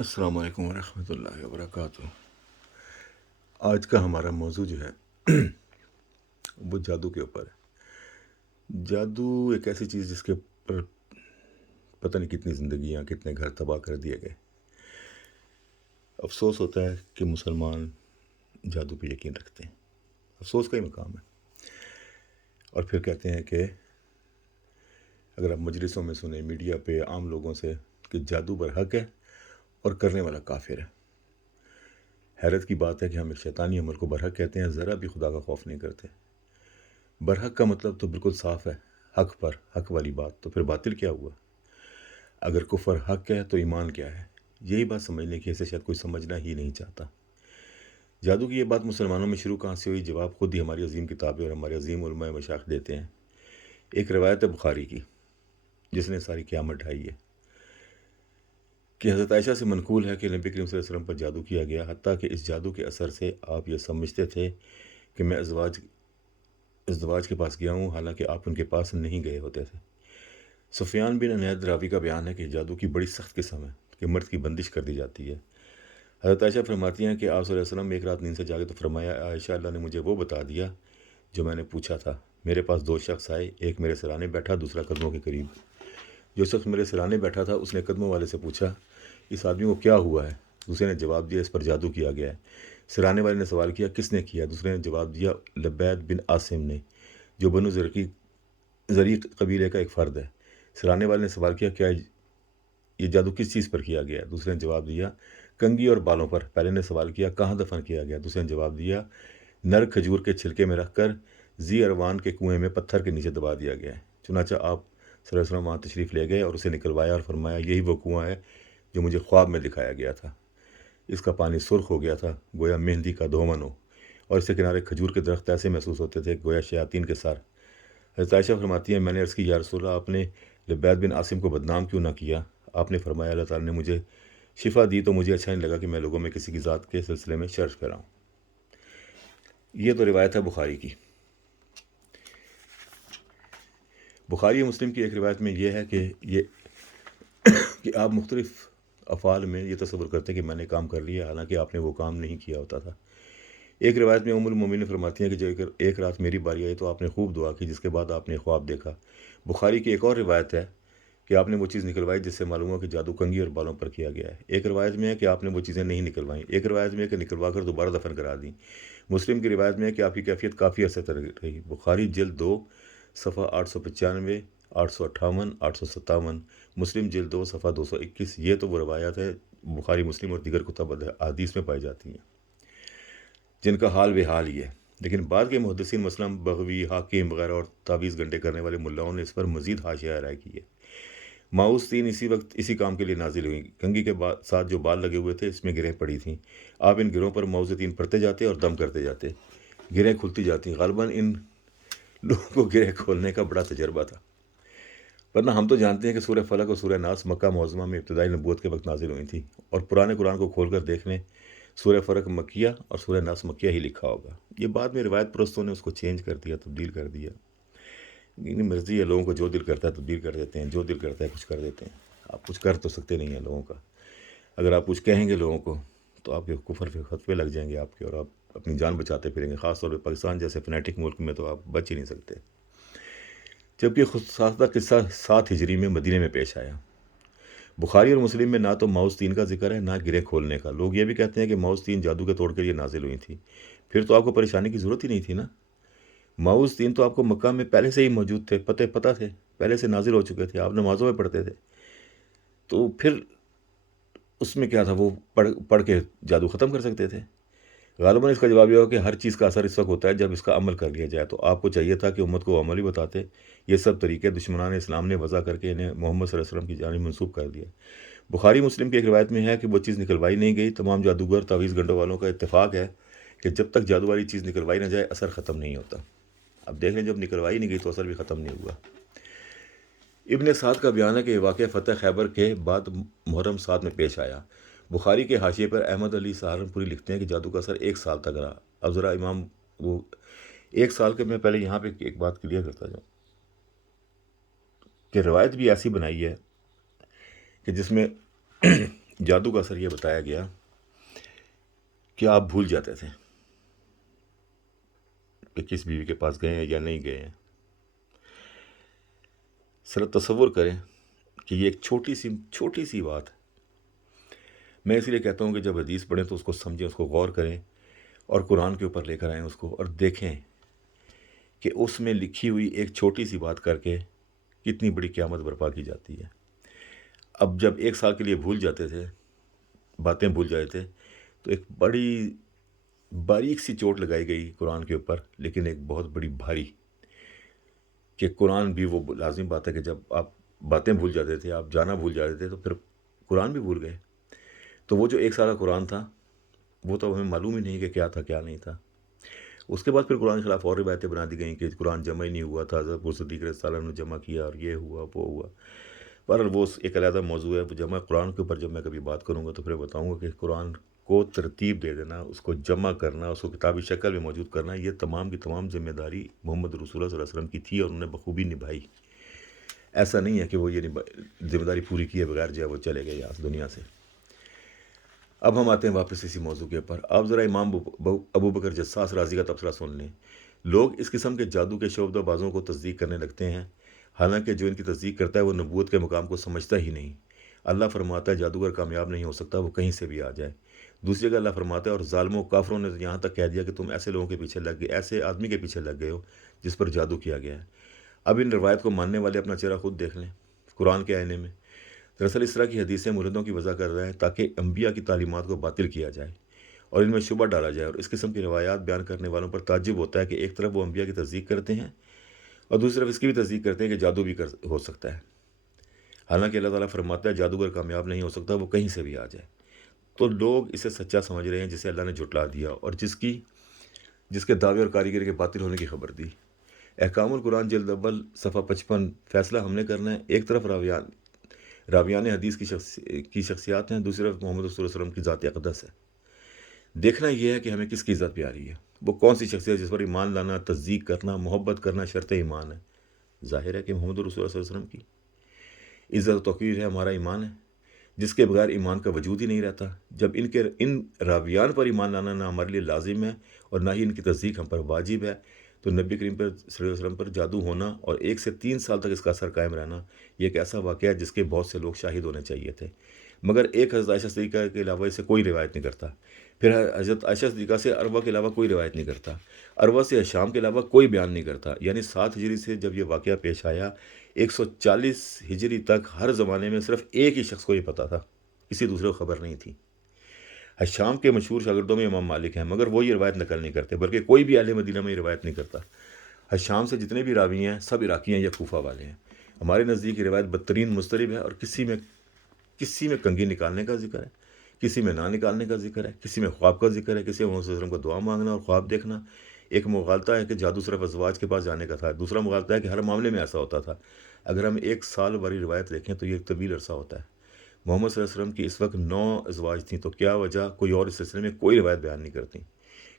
السلام علیکم ورحمۃ اللہ وبرکاتہ۔ آج کا ہمارا موضوع جو ہے وہ جادو کے اوپر ہے۔ جادو ایک ایسی چیز جس کے اوپر پتہ نہیں کتنی زندگیاں کتنے گھر تباہ کر دیے گئے۔ افسوس ہوتا ہے کہ مسلمان جادو پہ یقین رکھتے ہیں، افسوس کا ہی مقام ہے۔ اور پھر کہتے ہیں کہ اگر آپ مجلسوں میں سنیں، میڈیا پہ، عام لوگوں سے، کہ جادو برحق ہے اور کرنے والا کافر ہے۔ حیرت کی بات ہے کہ ہم ایک شیطانی عمل کو برحق کہتے ہیں، ذرا بھی خدا کا خوف نہیں کرتے۔ برحق کا مطلب تو بالکل صاف ہے، حق پر، حق والی بات۔ تو پھر باطل کیا ہوا؟ اگر کفر حق ہے تو ایمان کیا ہے؟ یہی بات سمجھنے کی اسے شاید کوئی سمجھنا ہی نہیں چاہتا۔ جادو کی یہ بات مسلمانوں میں شروع کہاں سے ہوئی؟ جواب خود ہی ہماری عظیم کتابیں اور ہمارے عظیم علماء مشائخ دیتے ہیں۔ ایک روایت ہے بخاری کی جس نے ساری قیامت ڈھائی ہے، کہ حضرت عائشہ سے منقول ہے کہ نبی کریم صلی اللہ علیہ وسلم پر جادو کیا گیا، حتیٰ کہ اس جادو کے اثر سے آپ یہ سمجھتے تھے کہ میں ازدواج کے پاس گیا ہوں، حالانکہ آپ ان کے پاس نہیں گئے ہوتے تھے۔ سفیان بن عنید راوی کا بیان ہے کہ جادو کی بڑی سخت قسم ہے کہ مرد کی بندش کر دی جاتی ہے۔ حضرت عائشہ فرماتی ہیں کہ آپ صلی اللہ علیہ وسلم ایک رات نیند سے جاگے تو فرمایا، عائشہ، اللہ نے مجھے وہ بتا دیا جو میں نے پوچھا تھا۔ میرے پاس دو شخص آئے، ایک میرے سرانے بیٹھا، دوسرا قدموں کے قریب۔ جو شخص میرے سرانے بیٹھا تھا اس نے قدموں والے سے پوچھا، اس آدمی کو کیا ہوا ہے؟ دوسرے نے جواب دیا، اس پر جادو کیا گیا ہے۔ سرانے والے نے سوال کیا، کس نے کیا؟ دوسرے نے جواب دیا، لبید بن عاصم نے، جو بنو زریق قبیلے کا ایک فرد ہے۔ سرانے والے نے سوال کیا، کیا یہ جادو کس چیز پر کیا گیا؟ دوسرے نے جواب دیا، کنگھی اور بالوں پر۔ پہلے نے سوال کیا، کہاں دفن کیا گیا؟ دوسرے نے جواب دیا، نر کھجور کے چھلکے میں رکھ کر زی اروان کے کنویں میں پتھر کے نیچے دبا دیا گیا ہے۔ چنانچہ آپ صلی اللہ علیہ وسلم وہاں تشریف لے گئے اور اسے نکلوایا اور فرمایا، یہی وہ کنواں ہے جو مجھے خواب میں دکھایا گیا تھا۔ اس کا پانی سرخ ہو گیا تھا گویا مہندی کا دھومن ہو، اور اس کے کنارے کھجور کے درخت ایسے محسوس ہوتے تھے گویا شیاطین کے سر۔ حضرت عائشہ فرماتی ہیں، میں نے عرض کی، یا رسول اللہ، آپ نے لبید بن عاصم کو بدنام کیوں نہ کیا؟ آپ نے فرمایا، اللہ تعالیٰ نے مجھے شفا دی تو مجھے اچھا نہیں لگا کہ میں لوگوں میں کسی کی ذات کے سلسلے میں شر پھیلاؤں۔ یہ تو روایت ہے بخاری کی۔ بخاری مسلم کی ایک روایت میں یہ ہے کہ آپ مختلف افعال میں یہ تصور کرتے کہ میں نے کام کر لیا، حالانکہ آپ نے وہ کام نہیں کیا ہوتا تھا۔ ایک روایت میں ام المومنین فرماتی ہیں کہ جب ایک رات میری باری آئی تو آپ نے خوب دعا کی، جس کے بعد آپ نے خواب دیکھا۔ بخاری کی ایک اور روایت ہے کہ آپ نے وہ چیز نکلوائی جس سے معلوم ہوا کہ جادو کنگھی اور بالوں پر کیا گیا ہے۔ ایک روایت میں ہے کہ آپ نے وہ چیزیں نہیں نکلوائیں۔ ایک روایت میں ہے کہ نکلوا کر دوبارہ دفن کرا دیں۔ مسلم کی روایت میں ہے کہ آپ کی کیفیت کافی عرصے تک رہی۔ بخاری جلد 2 صفحہ 895، 858، 857، مسلم جلد 2 صفحہ 221۔ یہ تو وہ روایات ہے بخاری مسلم اور دیگر کتب احادیث میں پائی جاتی ہیں جن کا حال بے حال ہی ہے۔ لیکن بعد کے محدثین مثلاً بغوی، حاکم وغیرہ اور تعویذ گنڈے کرنے والے ملاؤں نے اس پر مزید حاشیہ رائے کی ہے۔ ماؤس 3 اسی وقت اسی کام کے لیے نازل ہوئی۔ کنگھی کے ساتھ جو بال لگے ہوئے تھے اس میں گرہیں پڑی تھیں۔ آپ ان گرہوں پر ماؤس 3 پڑھتے جاتے اور دم کرتے جاتے، گرہیں کھلتی جاتی۔ غالباً ان لوگوں کو گرہ کھولنے کا بڑا تجربہ تھا، ورنہ ہم تو جانتے ہیں کہ سورہ فلق اور سورہ ناس مکہ معظمہ میں ابتدائی نبوت کے وقت نازل ہوئی تھی، اور پرانے قرآن کو کھول کر دیکھ لیں، سورہ فلق مکیہ اور سورہ ناس مکیہ ہی لکھا ہوگا۔ یہ بعد میں روایت پرستوں نے اس کو چینج کر دیا، تبدیل کر دیا۔ یعنی مرضی ہے لوگوں کو، جو دل کرتا ہے تبدیل کر دیتے ہیں، جو دل کرتا ہے کچھ کر دیتے ہیں۔ آپ کچھ کر تو سکتے نہیں ہیں لوگوں کا۔ اگر آپ کچھ کہیں گے لوگوں کو تو آپ کے کفر پہ فتوے لگ جائیں گے آپ کے، اور آپ اپنی جان بچاتے پھریں گے۔ خاص طور پہ پاکستان جیسے فنیٹک ملک میں تو آپ بچ ہی نہیں سکتے۔ جبکہ خود ساختہ قصہ 7 ہجری میں مدینے میں پیش آیا۔ بخاری اور مسلم میں نہ تو ماؤس 3 کا ذکر ہے نہ گرہ کھولنے کا۔ لوگ یہ بھی کہتے ہیں کہ ماؤس 3 جادو کے توڑ کے لیے نازل ہوئی تھی۔ پھر تو آپ کو پریشانی کی ضرورت ہی نہیں تھی نا۔ ماؤس 3 تو آپ کو مکہ میں پہلے سے ہی موجود تھے، پتہ تھے، پہلے سے نازل ہو چکے تھے، آپ نمازوں میں پڑھتے تھے، تو پھر اس میں کیا تھا؟ وہ پڑھ کے جادو ختم کر سکتے تھے۔ غالباً اس کا جواب یہ ہو کہ ہر چیز کا اثر اس وقت ہوتا ہے جب اس کا عمل کر لیا جائے، تو آپ کو چاہیے تھا کہ امت کو عمل ہی بتاتے۔ یہ سب طریقے دشمنان اسلام نے وضع کر کے انہیں محمد صلی اللہ علیہ وسلم کی جانب منسوب کر دیا۔ بخاری مسلم کی ایک روایت میں ہے کہ وہ چیز نکلوائی نہیں گئی۔ تمام جادوگر تعویذ گنڈوں والوں کا اتفاق ہے کہ جب تک جادو والی چیز نکلوائی نہ جائے اثر ختم نہیں ہوتا۔ اب دیکھ لیں، جب نکلوائی نہیں گئی تو اثر بھی ختم نہیں ہوا۔ ابن سعد کا بیان ہے کہ یہ واقعہ فتح خیبر کے بعد محرم 7 میں پیش آیا۔ بخاری کے حاشیے پر احمد علی سہارنپوری لکھتے ہیں کہ جادو کا اثر 1 سال تک رہا۔ اب ذرا امام وہ 1 سال کے، میں پہلے یہاں پہ ایک بات کلیئر کرتا جاؤں کہ روایت بھی ایسی بنائی ہے کہ جس میں جادو کا اثر یہ بتایا گیا کہ آپ بھول جاتے تھے کہ کس بیوی کے پاس گئے ہیں یا نہیں گئے ہیں۔ ذرا تصور کریں کہ یہ ایک چھوٹی سی بات ہے۔ میں اس لیے کہتا ہوں کہ جب حدیث پڑھیں تو اس کو سمجھیں، اس کو غور کریں اور قرآن کے اوپر لے کر آئیں اس کو، اور دیکھیں کہ اس میں لکھی ہوئی ایک چھوٹی سی بات کر کے کتنی بڑی قیامت برپا کی جاتی ہے۔ اب جب 1 سال کے لیے بھول جاتے تھے، باتیں بھول جاتے تھے، تو ایک بڑی باریک سی چوٹ لگائی گئی قرآن کے اوپر، لیکن ایک بہت بڑی بھاری، کہ قرآن بھی وہ لازم بات ہے کہ جب آپ باتیں بھول جاتے تھے، آپ جانا بھول جاتے تھے، تو پھر قرآن بھی بھول گئے۔ تو وہ جو 1 سال کا قرآن تھا وہ تو ہمیں معلوم ہی نہیں کہ کیا تھا کیا نہیں تھا۔ اس کے بعد پھر قرآن کے خلاف اور روایتیں بنا دی گئیں کہ قرآن جمع ہی نہیں ہوا تھا، حضرت ابو صدیق رضی اللہ عنہ نے جمع کیا اور یہ ہوا وہ ہوا۔ پر وہ ایک علیحدہ موضوع ہے، جمع قرآن کے اوپر جب میں کبھی بات کروں گا تو پھر بتاؤں گا کہ قرآن کو ترتیب دے دینا، اس کو جمع کرنا، اس کو کتابی شکل میں موجود کرنا، یہ تمام کی تمام ذمہ داری محمد رسول اللہ صلی اللہ علیہ وسلم کی تھی اور انہوں نے بخوبی نبھائی۔ ایسا نہیں ہے کہ وہ یہ ذمہ داری پوری کیے بغیر جو ہے وہ چلے گئے یہاں دنیا سے۔ اب ہم آتے ہیں واپس اسی موضوع کے اوپر۔ آپ ذرا امام ابو بکر جساس رازی کا تبصرہ سن لیں۔ لوگ اس قسم کے جادو کے شعبدہ بازوں کو تصدیق کرنے لگتے ہیں، حالانکہ جو ان کی تصدیق کرتا ہے وہ نبوت کے مقام کو سمجھتا ہی نہیں۔ اللہ فرماتا ہے جادوگر کامیاب نہیں ہو سکتا، وہ کہیں سے بھی آ جائے۔ دوسری جگہ اللہ فرماتا ہے اور ظالموں کافروں نے یہاں تک کہہ دیا کہ تم ایسے لوگوں کے پیچھے لگ گئے، ایسے آدمی کے پیچھے لگ گئے ہو جس پر جادو کیا گیا ہے۔ اب ان روایت کو ماننے والے اپنا چہرہ خود دیکھ لیں قرآن کے آئینے میں۔ دراصل اس طرح کی حدیثیں مردوں کی وضع کر رہے ہیں تاکہ انبیاء کی تعلیمات کو باطل کیا جائے اور ان میں شبہ ڈالا جائے، اور اس قسم کی روایات بیان کرنے والوں پر تعجب ہوتا ہے کہ ایک طرف وہ انبیاء کی تصدیق کرتے ہیں اور دوسری طرف اس کی بھی تصدیق کرتے ہیں کہ جادو بھی ہو سکتا ہے، حالانکہ اللہ تعالیٰ فرماتا ہے جادوگر کامیاب نہیں ہو سکتا، وہ کہیں سے بھی آ جائے۔ تو لوگ اسے سچا سمجھ رہے ہیں جسے اللہ نے جھٹلا دیا اور جس کے دعوے اور کاریگری کے باطل ہونے کی خبر دی۔ احکام القرآن جلد اول صفحہ 55۔ فیصلہ ہم نے کرنا ہے۔ ایک طرف راویان حدیث کی شخصیات ہیں، دوسری طرف محمد رسول اللہ علیہ وسلم کی ذات اقدس ہے۔ دیکھنا یہ ہے کہ ہمیں کس کی عزت پیاری ہے، وہ کون سی شخصیت جس پر ایمان لانا، تصدیق کرنا، محبت کرنا شرط ایمان ہے۔ ظاہر ہے کہ محمد رسول اللہ صلی اللہ علیہ وسلم کی عزت و توقیر ہے، ہمارا ایمان ہے، جس کے بغیر ایمان کا وجود ہی نہیں رہتا۔ جب ان راویان پر ایمان لانا نہ ہمارے لیے لازم ہے اور نہ ہی ان کی تصدیق ہم پر واجب ہے، تو نبی کریم پر صلی اللہ علیہ وسلم پر جادو ہونا اور 1 سے 3 سال تک اس کا اثر قائم رہنا، یہ ایک ایسا واقعہ ہے جس کے بہت سے لوگ شاہد ہونے چاہیے تھے، مگر ایک حضرت عائشہ صدیقہ کے علاوہ اسے کوئی روایت نہیں کرتا۔ پھر حضرت عائشہ صدیقہ سے عروہ کے علاوہ کوئی روایت نہیں کرتا، عروہ سے ہشام کے علاوہ کوئی بیان نہیں کرتا۔ یعنی 7 ہجری سے جب یہ واقعہ پیش آیا، 140 ہجری تک ہر زمانے میں صرف ایک ہی شخص کو یہ پتہ تھا، کسی دوسرے کو خبر نہیں تھی۔ حشام کے مشہور شاگردوں میں امام مالک ہیں، مگر وہ یہ روایت نقل نہیں کرتے، بلکہ کوئی بھی اہل مدینہ میں یہ روایت نہیں کرتا۔ حشام سے جتنے بھی راوی ہیں سب عراقی ہیں یا کوفہ والے ہیں۔ ہمارے نزدیک یہ روایت بدترین مضطرب ہے، اور کسی میں کنگھی نکالنے کا ذکر ہے، کسی میں نہ نکالنے کا ذکر ہے، کسی میں خواب کا ذکر ہے، کسی میں محمد صلی اللہ علیہ وسلم کو دعا مانگنا اور خواب دیکھنا۔ ایک مغالطہ ہے کہ جادو صرف ازواج کے پاس جانے کا تھا، دوسرا مغالطہ ہے کہ ہر معاملے میں ایسا ہوتا تھا۔ اگر ہم 1 سال والی روایت دیکھیں تو یہ ایک طویل عرصہ ہوتا ہے۔ محمد صلی اللہ علیہ وسلم کی اس وقت 9 ازواج تھیں، تو کیا وجہ کوئی اور اس سلسلے میں کوئی روایت بیان نہیں کرتی؟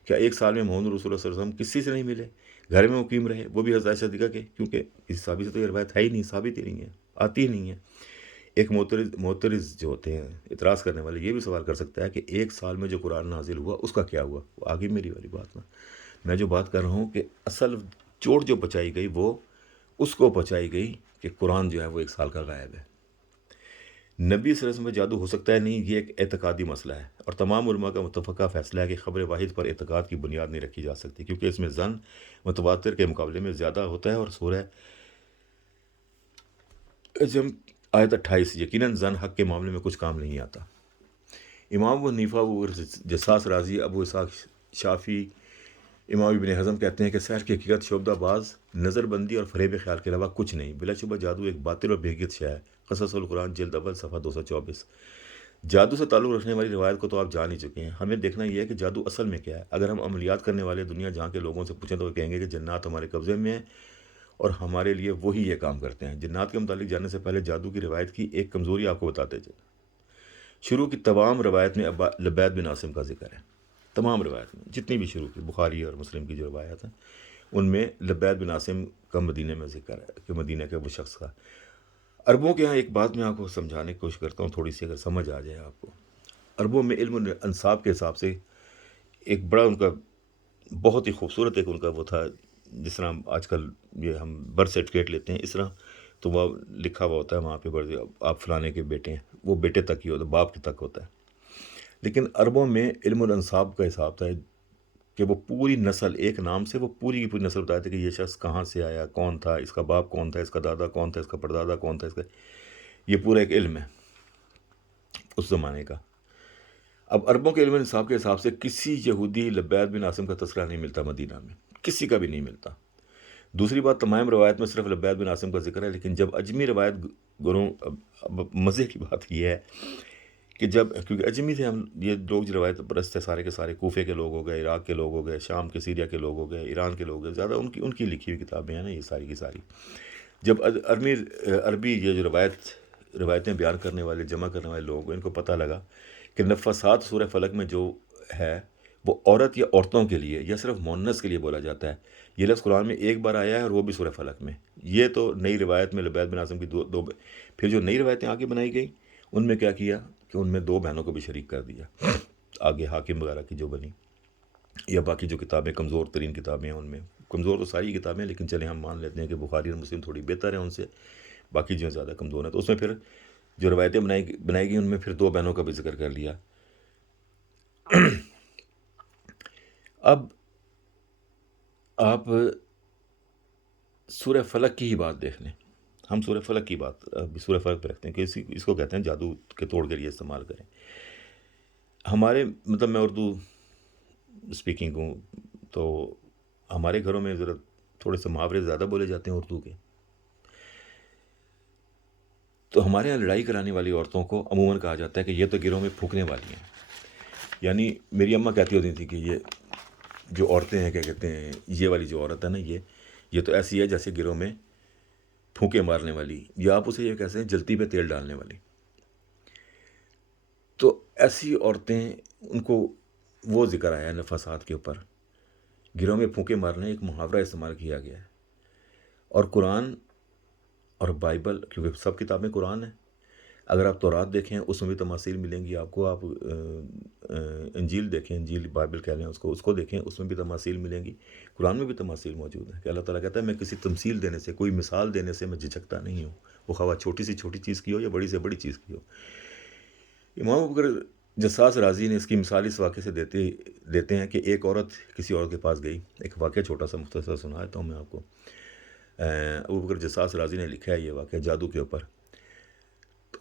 کیا 1 سال میں محمد رسول اللہ صلی اللہ علیہ وسلم کسی سے نہیں ملے، گھر میں مقیم رہے، وہ بھی حضرت عائشہ صدیقہ کے؟ کیونکہ اس صحابی سے تو یہ روایت ہے ہی نہیں، ثابت ہی نہیں ہے، آتی ہی نہیں ہے۔ ایک معترض جو ہوتے ہیں، اعتراض کرنے والے، یہ بھی سوال کر سکتا ہے کہ 1 سال میں جو قرآن نازل ہوا اس کا کیا ہوا؟ وہ آگے میری والی بات نا، میں جو بات کر رہا ہوں کہ اصل چوٹ جو پہنچائی گئی وہ اس کو پہنچائی گئی کہ قرآن جو ہے وہ 1 سال کا غائب ہے۔ نبی صلی اللہ علیہ وسلم میں جادو ہو سکتا ہے نہیں، یہ ایک اعتقادی مسئلہ ہے، اور تمام علماء کا متفقہ فیصلہ ہے کہ خبر واحد پر اعتقاد کی بنیاد نہیں رکھی جا سکتی، کیونکہ اس میں ظن متواتر کے مقابلے میں زیادہ ہوتا ہے۔ اور سورہ جم آیت 28، یقیناً ظن حق کے معاملے میں کچھ کام نہیں آتا۔ امام ابو حنیفہ، ابو جساس رازی، ابو اسحاق شافعی، امام ابن حزم کہتے ہیں کہ سحر کی حقیقت شعبدہ باز، نظر بندی اور فریب خیال کے علاوہ کچھ نہیں۔ بلا شبہ جادو ایک باطل اور بے حقیقت شے ہے۔ قصص القرآن جلد اول صفحہ 224۔ جادو سے تعلق رکھنے والی روایت کو تو آپ جان ہی چکے ہیں، ہمیں دیکھنا یہ ہے کہ جادو اصل میں کیا ہے۔ اگر ہم عملیات کرنے والے دنیا جہاں کے لوگوں سے پوچھیں تو وہ کہیں گے کہ جنات ہمارے قبضے میں ہیں اور ہمارے لیے وہی یہ کام کرتے ہیں۔ جنات کے متعلق جاننے سے پہلے جادو کی روایت کی ایک کمزوری آپ کو بتاتے چلیں۔ شروع کی تمام روایت میں لبید بن عاصم کا ذکر ہے، تمام روایت میں جتنی بھی شروع کی بخاری اور مسلم کی جو روایات ہیں ان میں لبید بن عاصم کا مدینہ میں ذکر ہے کہ مدینہ کے وہ شخص کا۔ عربوں کے یہاں ایک بات میں آپ کو سمجھانے کی کوشش کرتا ہوں، تھوڑی سی اگر سمجھ آ جائے آپ کو۔ عربوں میں علم و انصاب کے حساب سے ایک بڑا ان کا بہت ہی خوبصورت ایک ان کا وہ تھا، جس طرح آج کل یہ ہم برتھ سرٹیفکیٹ لیتے ہیں، اس طرح تو وہ لکھا ہوا ہوتا ہے وہاں پہ آپ فلانے کے بیٹے ہیں، وہ بیٹے تک ہی ہوتا ہے، باپ کے تک ہوتا ہے۔ لیکن عربوں میں علم الانصاب کا حساب تھا کہ وہ پوری نسل، ایک نام سے وہ پوری کی پوری نسل بتاتے تھے کہ یہ شخص کہاں سے آیا، کون تھا، اس کا باپ کون تھا، اس کا دادا کون تھا، اس کا پردادا کون تھا، اس کا یہ پورا ایک علم ہے اس زمانے کا۔ اب عربوں کے علم انصاب کے حساب سے کسی یہودی لبید بن عاصم کا تذکرہ نہیں ملتا مدینہ میں، کسی کا بھی نہیں ملتا۔ دوسری بات، تمام روایت میں صرف لبید بن عاصم کا ذکر ہے، لیکن جب اجمی روایت گروہ، اب مزے کی بات یہ ہے کہ جب، کیونکہ اجمی تھے ہم، یہ لوگ جو روایت پرست تھے سارے کے سارے، کوفے کے لوگ ہو گئے، عراق کے لوگ ہو گئے، شام کے سیریا کے لوگ ہو گئے، ایران کے لوگ ہو گئے، زیادہ ان کی لکھی ہوئی کتابیں ہیں نا یہ ساری کی ساری۔ جب عربی یہ جو روایتیں بیان کرنے والے، جمع کرنے والے لوگ ہیں، ان کو پتہ لگا کہ نفاسات سورہ فلق میں جو ہے وہ عورت یا عورتوں کے لیے یا صرف مونس کے لیے بولا جاتا ہے، یہ لفظ قرآن میں ایک بار آیا ہے اور وہ بھی سورہ فلق میں۔ یہ تو نئی روایت میں لبید بن عاصم کی دو پھر جو نئی روایتیں آگے بنائی گئیں ان میں کیا کیا کہ ان میں 2 بہنوں کو بھی شریک کر دیا آگے، حاکم وغیرہ کی جو بنی، یا باقی جو کتابیں کمزور ترین کتابیں ہیں ان میں، کمزور تو ساری کتابیں، لیکن چلیں ہم مان لیتے ہیں کہ بخاری اور مسلم تھوڑی بہتر ہیں ان سے، باقی جو زیادہ کمزور ہیں، تو اس میں پھر جو روایتیں بنائی گئی ان میں پھر 2 بہنوں کا بھی ذکر کر لیا۔ اب آپ سورہ فلق کی ہی بات دیکھ لیں، ہم سورہ فلق کی بات سورہ فلق پہ رکھتے ہیں کہ اس کو کہتے ہیں جادو کے توڑ کے لیے استعمال کریں۔ ہمارے مطلب میں اردو اسپیکنگ ہوں، تو ہمارے گھروں میں ذرا تھوڑے سے محاورے زیادہ بولے جاتے ہیں اردو کے، تو ہمارے یہاں لڑائی کرانے والی عورتوں کو عموماً کہا جاتا ہے کہ یہ تو گروہ میں پھونکنے والی ہیں۔ یعنی میری اماں کہتی ہوتی تھی کہ یہ جو عورتیں ہیں، کیا کہتے ہیں، یہ والی جو عورت ہے نا، یہ تو ایسی ہے جیسے گروہ میں پھونکے مارنے والی، یا آپ اسے یہ کہتے ہیں جلتی پہ تیل ڈالنے والی۔ تو ایسی عورتیں، ان کو وہ ذکر آیا ہے نفاسات کے اوپر، گروہ میں پھونکے مارنے ایک محاورہ استعمال کیا گیا ہے۔ اور قرآن اور بائبل، کیونکہ سب کتابیں قرآن ہیں، اگر آپ تورات دیکھیں اس میں بھی تماثیل ملیں گی آپ کو، آپ انجیل دیکھیں، انجیل بائبل کہہ لیں اس کو دیکھیں، اس میں بھی تماثیل ملیں گی، قرآن میں بھی تماثیل موجود ہیں کہ اللہ تعالیٰ کہتا ہے میں کسی تمثیل دینے سے، کوئی مثال دینے سے میں جھجکتا نہیں ہوں، وہ خواہ چھوٹی سے چھوٹی چیز کی ہو یا بڑی سے بڑی چیز کی ہو۔ امام ابو بکر جساس رازی نے اس کی مثال اس واقعے سے دیتے ہیں کہ ایک عورت کسی عورت کے پاس گئی، ایک واقعہ چھوٹا سا مختصر سنا دیتا ہوں میں آپ کو۔ ابو بکر جساس رازی نے لکھا ہے یہ واقعہ جادو کے اوپر۔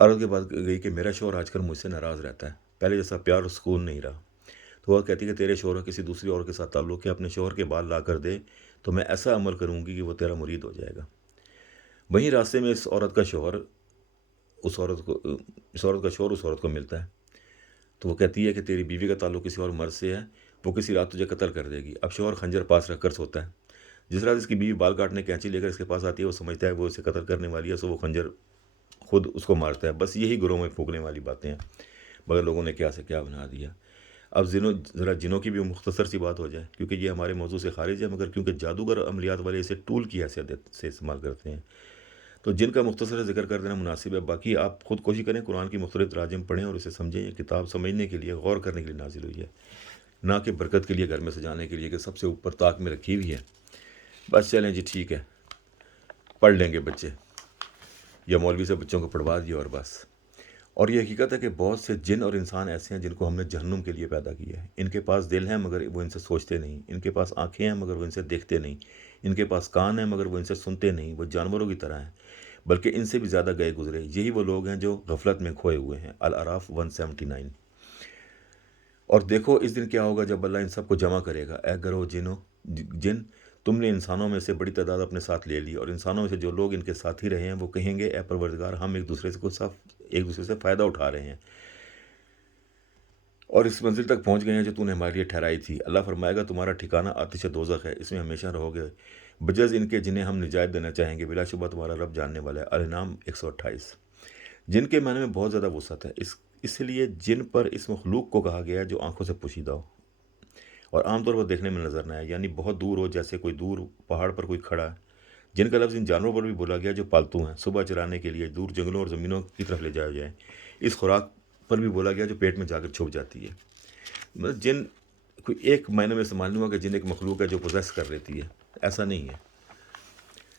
عورت کے پاس گئی کہ میرا شوہر آج کل مجھ سے ناراض رہتا ہے، پہلے جیسا پیار اور سکون نہیں رہا۔ تو وہ کہتی کہ تیرے شوہر کا کسی دوسری عورت کے ساتھ تعلق ہے، اپنے شوہر کے بال لا کر دے تو میں ایسا عمل کروں گی کہ وہ تیرا مرید ہو جائے گا۔ وہیں راستے میں اس عورت کا شوہر اس عورت کو ملتا ہے، تو وہ کہتی ہے کہ تیری بیوی کا تعلق کسی اور مرد سے ہے، وہ کسی رات تجھے قتل کر دے گی۔ اب شوہر خنجر پاس رکھ کر سوتا ہے، جس رات اس کی بیوی بال کاٹنے کینچی لے کر اس کے پاس آتی ہے، وہ سمجھتا ہے وہ اسے قتل کرنے والی ہے، سو وہ خنجر خود اس کو مارتا ہے۔ بس یہی گروہ میں پھونکنے والی باتیں ہیں، مگر لوگوں نے کیا سے کیا بنا دیا۔ اب ذرا جنوں کی بھی مختصر سی بات ہو جائے، کیونکہ یہ ہمارے موضوع سے خارج ہے، مگر کیونکہ جادوگر عملیات والے اسے ٹول کی حیثیت سے استعمال کرتے ہیں، تو جن کا مختصر ذکر کر دینا مناسب ہے۔ باقی آپ خود کوشش کریں قرآن کی مختلف تراجم پڑھیں اور اسے سمجھیں۔ یہ کتاب سمجھنے کے لیے، غور کرنے کے لیے نازل ہوئی ہے، نہ کہ برکت کے لیے، گھر میں سجانے کے لیے کہ سب سے اوپر طاق میں رکھی ہوئی ہے، بس چلیں جی ٹھیک ہے پڑھ لیں گے بچے، یا مولوی سے بچوں کو پڑھوا دیا اور بس۔ اور یہ حقیقت ہے کہ بہت سے جن اور انسان ایسے ہیں جن کو ہم نے جہنم کے لیے پیدا کیا ہے۔ ان کے پاس دل ہیں مگر وہ ان سے سوچتے نہیں، ان کے پاس آنکھیں ہیں مگر وہ ان سے دیکھتے نہیں، ان کے پاس کان ہیں مگر وہ ان سے سنتے نہیں، وہ جانوروں کی طرح ہیں بلکہ ان سے بھی زیادہ گئے گزرے۔ یہی وہ لوگ ہیں جو غفلت میں کھوئے ہوئے ہیں۔ الاعراف 179۔ اور دیکھو اس دن کیا ہوگا جب اللہ ان سب کو جمع کرے گا، اے گروہ جن، تم نے انسانوں میں سے بڑی تعداد اپنے ساتھ لے لی، اور انسانوں میں سے جو لوگ ان کے ساتھی رہے ہیں وہ کہیں گے اے پروردگار ہم ایک دوسرے سے فائدہ اٹھا رہے ہیں اور اس منزل تک پہنچ گئے ہیں جو تو نے ہمارے لیے ٹھہرائی تھی۔ اللہ فرمائے گا تمہارا ٹھکانہ آتش دوزخ ہے، اس میں ہمیشہ رہو گے بجز ان کے جنہیں ہم نجات دینا چاہیں گے، بلا شبہ تمہارا رب جاننے والا ہے۔ الانعام 128۔ جن کے معنی میں بہت زیادہ وسعت ہے، اس لیے جن پر اس مخلوق کو کہا گیا ہے جو آنکھوں سے پوشیدہ ہو اور عام طور پر دیکھنے میں نظر نہ آئے، یعنی بہت دور ہو، جیسے کوئی دور پہاڑ پر کوئی کھڑا ہے جن کا لفظ ان جانوروں پر بھی بولا گیا جو پالتو ہیں، صبح چرانے کے لیے دور جنگلوں اور زمینوں کی طرف لے جایا جائیں، اس خوراک پر بھی بولا گیا جو پیٹ میں جا کر چھپ جاتی ہے۔ مطلب جن کوئی ایک معنی میں استعمال نہیں ہوا کہ جن ایک مخلوق ہے جو پوزیس کر لیتی ہے، ایسا نہیں ہے۔